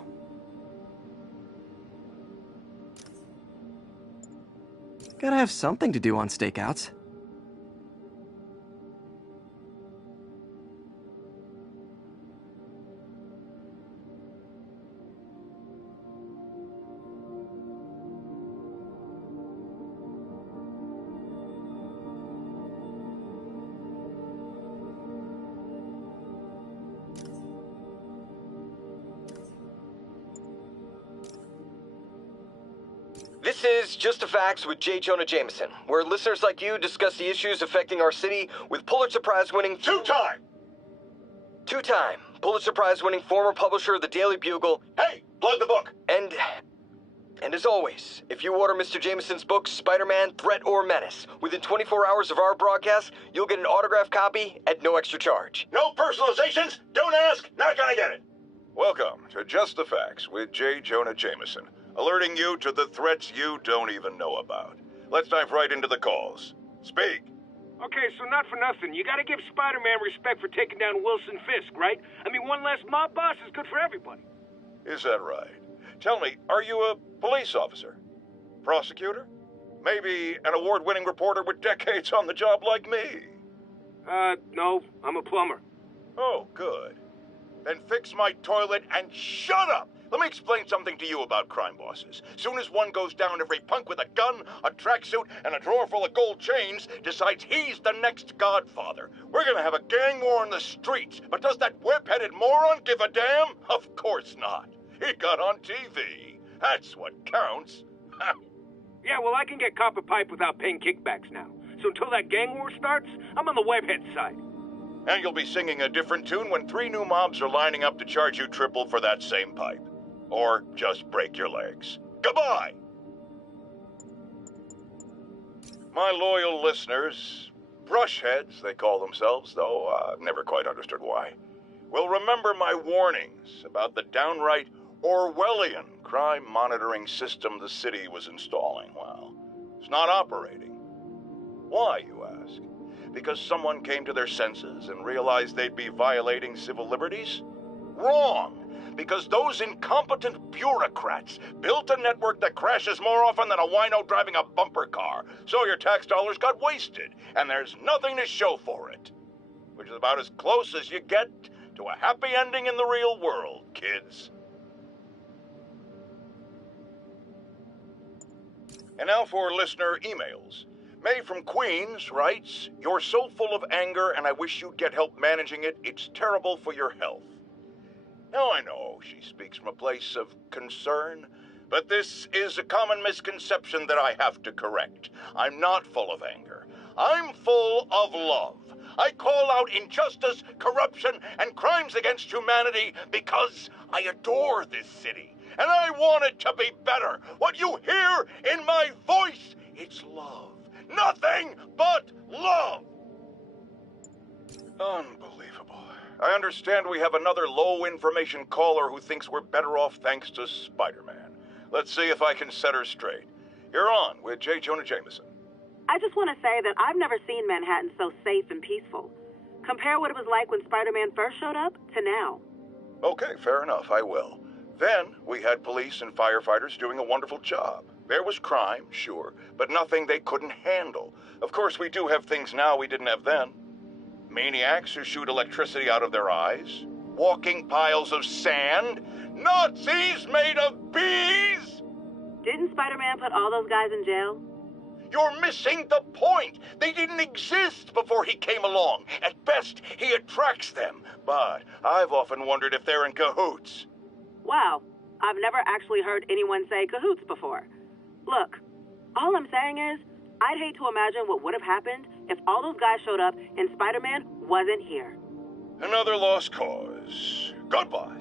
Gotta have something to do on stakeouts. This is Just the Facts with J. Jonah Jameson, where listeners like you discuss the issues affecting our city with Pulitzer Prize-winning... Two-time Pulitzer Prize-winning former publisher of the Daily Bugle... Hey, plug the book! And as always, if you order Mr. Jameson's book, Spider-Man, Threat or Menace, within 24 hours of our broadcast, you'll get an autographed copy at no extra charge. No personalizations, don't ask, not gonna get it. Welcome to Just the Facts with J. Jonah Jameson, alerting you to the threats you don't even know about. Let's dive right into the calls. Speak. Okay, so not for nothing. You gotta give Spider-Man respect for taking down Wilson Fisk, right? I mean, one less mob boss is good for everybody. Is that right? Tell me, are you a police officer? Prosecutor? Maybe an award-winning reporter with decades on the job like me? No, I'm a plumber. Oh, good. Then fix my toilet and shut up! Let me explain something to you about crime bosses. Soon as one goes down, every punk with a gun, a tracksuit, and a drawer full of gold chains decides he's the next godfather. We're gonna have a gang war in the streets, but does that whip-headed moron give a damn? Of course not. He got on TV. That's what counts. Yeah, well, I can get copper pipe without paying kickbacks now. So until that gang war starts, I'm on the webhead side. And you'll be singing a different tune when 3 new mobs are lining up to charge you triple for that same pipe. Or just break your legs. Goodbye! My loyal listeners, brushheads they call themselves, though I've never quite understood why, will remember my warnings about the downright Orwellian crime monitoring system the city was installing. Well, it's not operating. Why, you ask? Because someone came to their senses and realized they'd be violating civil liberties? Wrong! Because those incompetent bureaucrats built a network that crashes more often than a wino driving a bumper car. So your tax dollars got wasted, and there's nothing to show for it. Which is about as close as you get to a happy ending in the real world, kids. And now for listener emails. May from Queens writes, "You're so full of anger and I wish you'd get help managing it. It's terrible for your health." Now I know she speaks from a place of concern, but this is a common misconception that I have to correct. I'm not full of anger. I'm full of love. I call out injustice, corruption, and crimes against humanity because I adore this city, and I want it to be better. What you hear in my voice, it's love. Nothing but love. Unbelievable. I understand we have another low-information caller who thinks we're better off thanks to Spider-Man. Let's see if I can set her straight. You're on with J. Jonah Jameson. I just want to say that I've never seen Manhattan so safe and peaceful. Compare what it was like when Spider-Man first showed up to now. Okay, fair enough, I will. Then we had police and firefighters doing a wonderful job. There was crime, sure, but nothing they couldn't handle. Of course, we do have things now we didn't have then. Maniacs who shoot electricity out of their eyes, walking piles of sand, Nazis made of bees! Didn't Spider-Man put all those guys in jail? You're missing the point! They didn't exist before he came along. At best, he attracts them. But I've often wondered if they're in cahoots. Wow, I've never actually heard anyone say cahoots before. Look, all I'm saying is, I'd hate to imagine what would have happened if all those guys showed up and Spider-Man wasn't here. Another lost cause. Goodbye.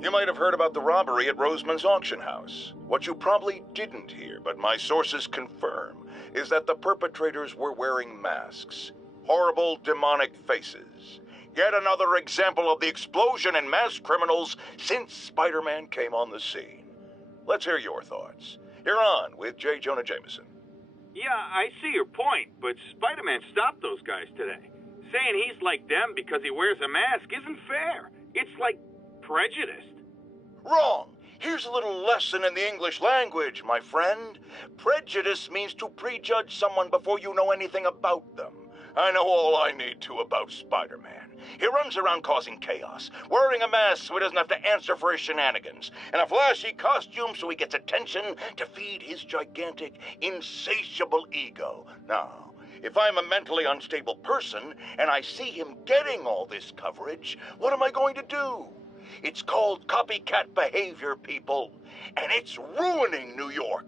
You might have heard about the robbery at Roseman's auction house. What you probably didn't hear, but my sources confirm, is that the perpetrators were wearing masks. Horrible, demonic faces. Yet another example of the explosion in mass criminals since Spider-Man came on the scene. Let's hear your thoughts. You're on with J. Jonah Jameson. Yeah, I see your point, but Spider-Man stopped those guys today. Saying he's like them because he wears a mask isn't fair. It's like prejudiced. Wrong. Here's a little lesson in the English language, my friend. Prejudice means to prejudge someone before you know anything about them. I know all I need to about Spider-Man. He runs around causing chaos, wearing a mask so he doesn't have to answer for his shenanigans, and a flashy costume so he gets attention to feed his gigantic, insatiable ego. Now, if I'm a mentally unstable person and I see him getting all this coverage, what am I going to do? It's called copycat behavior, people, and it's ruining New York.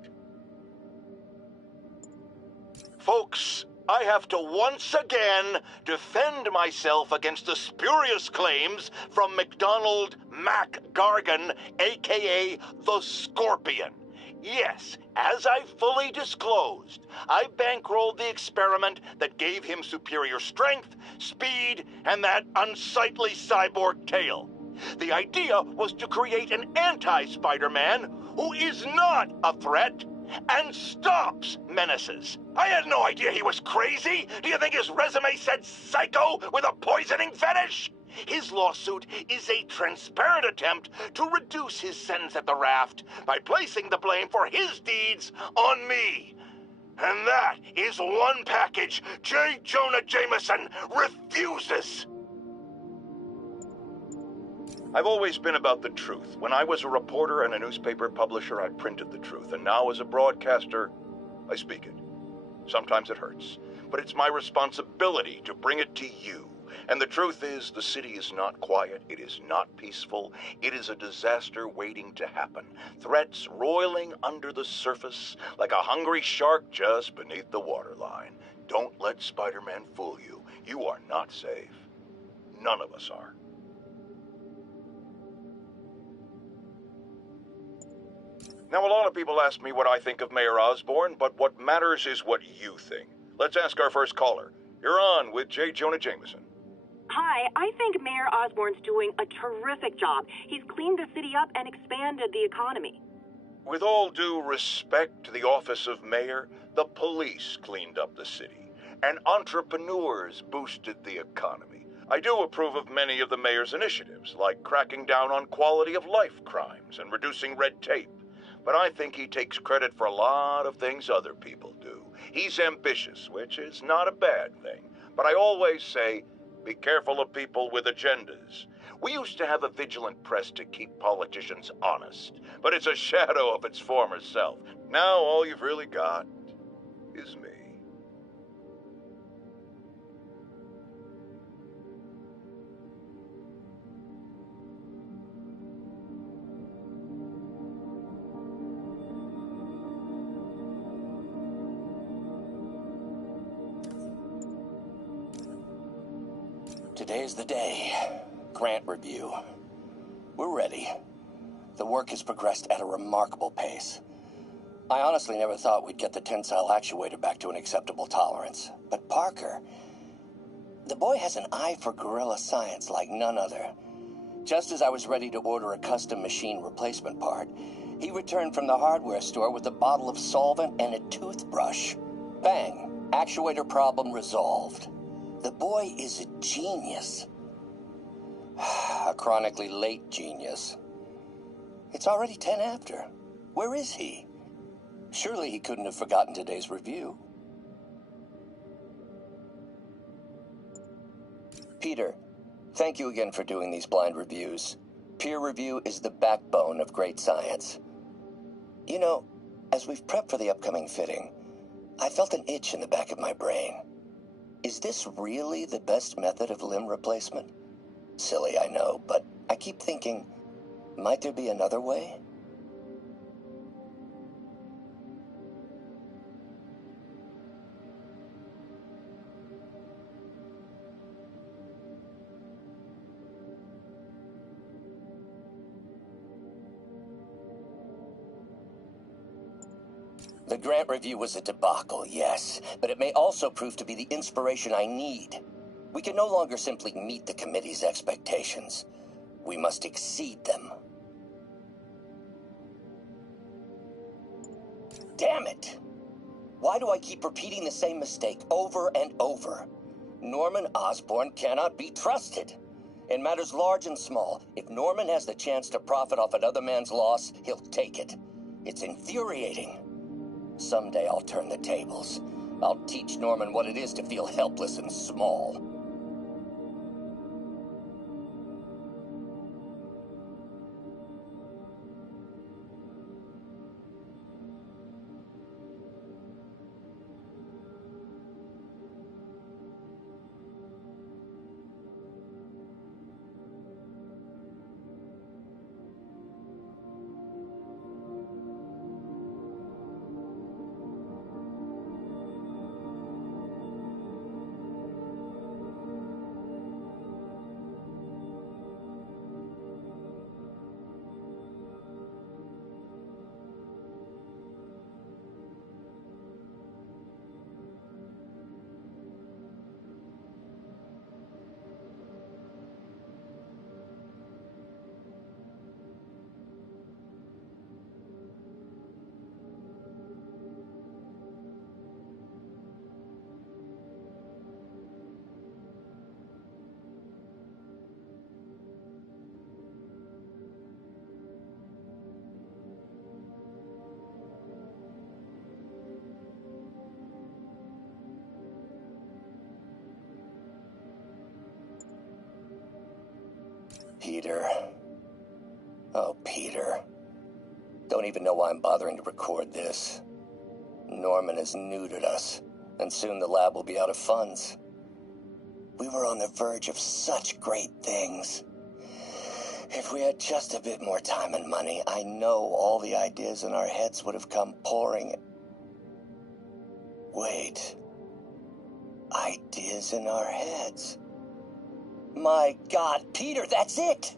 Folks, I have to once again defend myself against the spurious claims from McDonald Mac Gargan, a.k.a. the Scorpion. Yes, as I fully disclosed, I bankrolled the experiment that gave him superior strength, speed, and that unsightly cyborg tail. The idea was to create an anti-Spider-Man who is not a threat and stops menaces. I had no idea he was crazy. Do you think his resume said psycho with a poisoning fetish? His lawsuit is a transparent attempt to reduce his sentence at the raft by placing the blame for his deeds on me. And that is one package J. Jonah Jameson refuses. I've always been about the truth. When I was a reporter and a newspaper publisher, I printed the truth. And now as a broadcaster, I speak it. Sometimes it hurts, but it's my responsibility to bring it to you. And the truth is, the city is not quiet. It is not peaceful. It is a disaster waiting to happen. Threats roiling under the surface like a hungry shark just beneath the waterline. Don't let Spider-Man fool you. You are not safe. None of us are. Now, a lot of people ask me what I think of Mayor Osborn, but what matters is what you think. Let's ask our first caller. You're on with J. Jonah Jameson. Hi, I think Mayor Osborn's doing a terrific job. He's cleaned the city up and expanded the economy. With all due respect to the office of mayor, the police cleaned up the city, and entrepreneurs boosted the economy. I do approve of many of the mayor's initiatives, like cracking down on quality of life crimes and reducing red tape. But I think he takes credit for a lot of things other people do. He's ambitious, which is not a bad thing. But I always say, be careful of people with agendas. We used to have a vigilant press to keep politicians honest, but it's a shadow of its former self. Now all you've really got is me. Today's the day. Grant review. We're ready. The work has progressed at a remarkable pace. I honestly never thought we'd get the tensile actuator back to an acceptable tolerance. But Parker, the boy has an eye for guerrilla science like none other. Just as I was ready to order a custom machine replacement part, he returned from the hardware store with a bottle of solvent and a toothbrush. Bang! Actuator problem resolved. The boy is a genius. A chronically late genius. It's already 10 after. Where is he? Surely he couldn't have forgotten today's review. Peter, thank you again for doing these blind reviews. Peer review is the backbone of great science. You know, as we've prepped for the upcoming fitting, I felt an itch in the back of my brain. Is this really the best method of limb replacement? Silly, I know, but I keep thinking, might there be another way? The grant review was a debacle, yes, but it may also prove to be the inspiration I need. We can no longer simply meet the committee's expectations. We must exceed them. Damn it! Why do I keep repeating the same mistake over and over? Norman Osborn cannot be trusted. In matters large and small, if Norman has the chance to profit off another man's loss, he'll take it. It's infuriating. Someday I'll turn the tables. I'll teach Norman what it is to feel helpless and small. Peter. Oh, Peter. Don't even know why I'm bothering to record this. Norman has neutered us, and soon the lab will be out of funds. We were on the verge of such great things. If we had just a bit more time and money, I know all the ideas in our heads would have come pouring. Wait. Ideas in our heads. My God, Peter, that's it!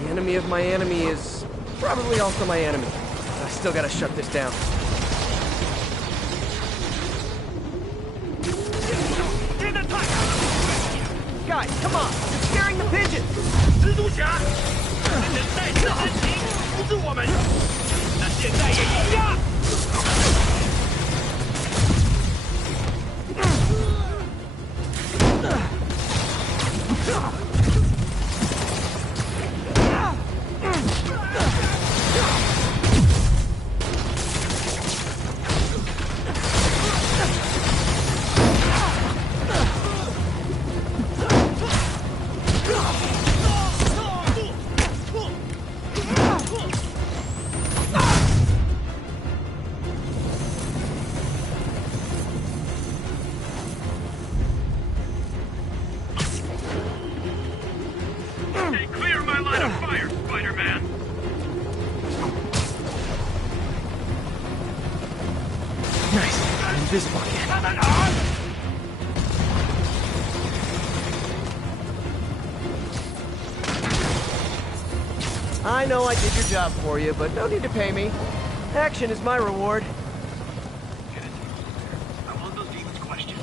The enemy of my enemy is probably also my enemy. I still gotta shut this down. Guys, come on! You're scaring the pigeons! 蜘蛛侠，人在世之情不是我们，那现在也一样。I know I did your job for you, but no need to pay me. Action is my reward. I want those demons questioned.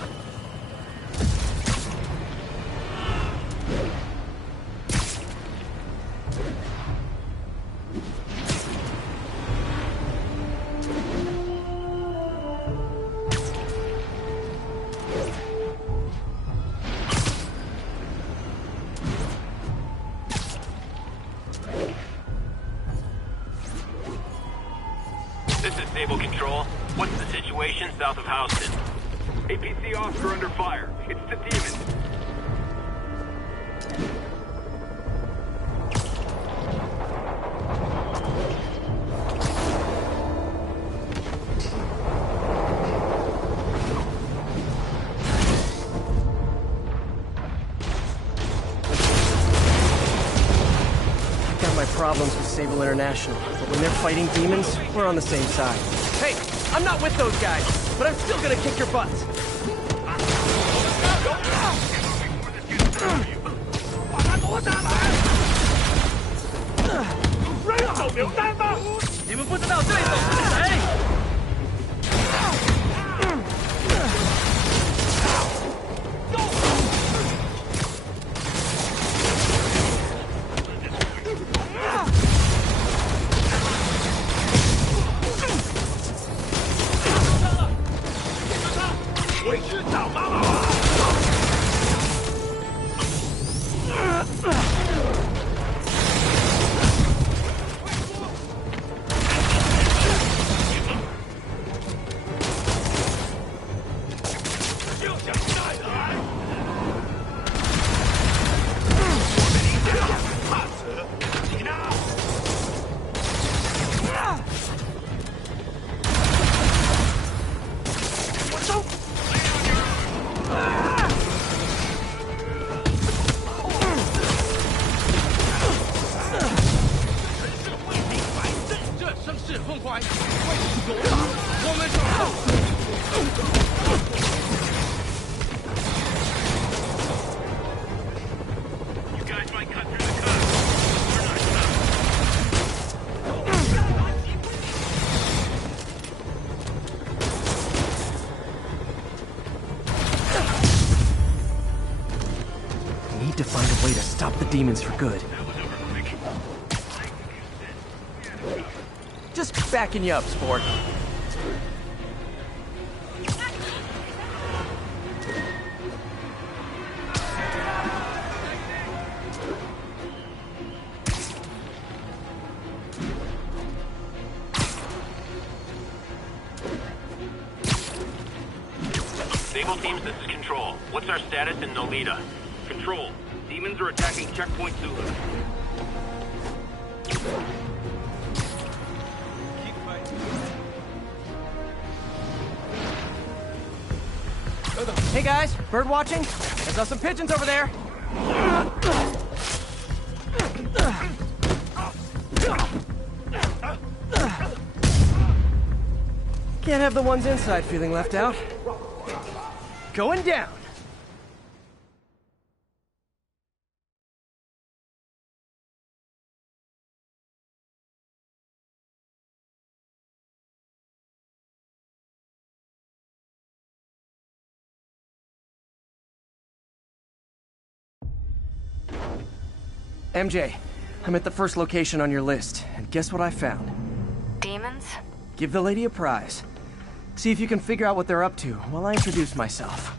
This is Sable Control. What's the situation south of Houston? APC officer under fire. It's the demons. Got my problems with Sable International, but when they're fighting demons, we're on the same side. Hey, I'm not with those guys, but I'm still gonna kick your butts. 把他夺下来！人手榴弹吗？你们不知道对手是谁？ 回去找妈妈！就想再来！怕死！你呢？ 声势凤凰，为主打，我们上！ You guys might cut through the cover. We're not I need to find a way to stop the demons for good. Just backing you up, sport. Sable teams, this is Control. What's our status in Nolita? Control. Demons are attacking Checkpoint Zulu. Hey guys, bird watching? I saw some pigeons over there. Can't have the ones inside feeling left out. going down. MJ, I'm at the first location on your list, and guess what I found? Demons? Give the lady a prize. See if you can figure out what they're up to while I introduce myself.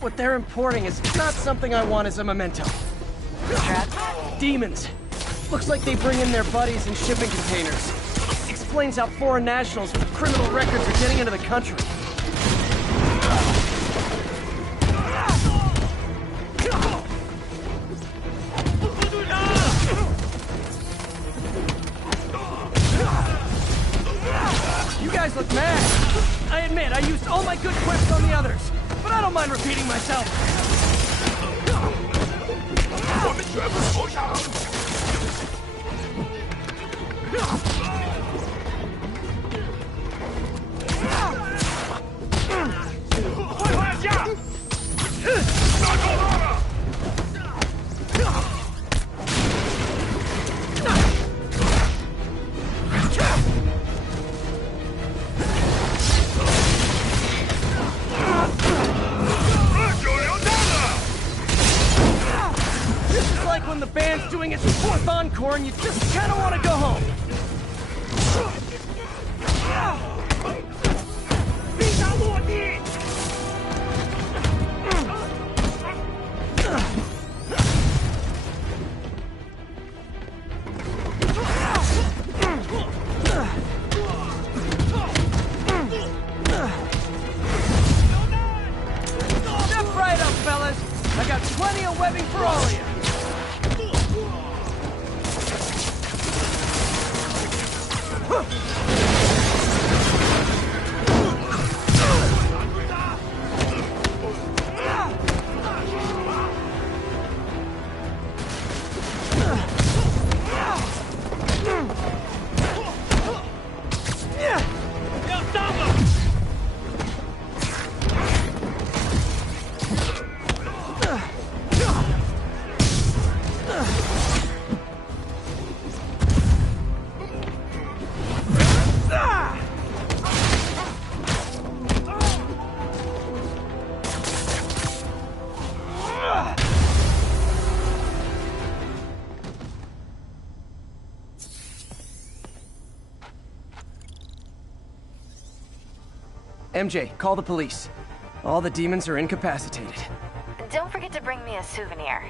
What they're importing is not something I want as a memento. Demons. Looks like they bring in their buddies in shipping containers. Explains how foreign nationals with criminal records are getting into the country. You guys look mad. I admit, I used all my good quips on the others. But I don't mind repeating myself. And you just kind of want to go home. Step right up, fellas. I got plenty of webbing for all of you. MJ, call the police. All the demons are incapacitated. Don't forget to bring me a souvenir.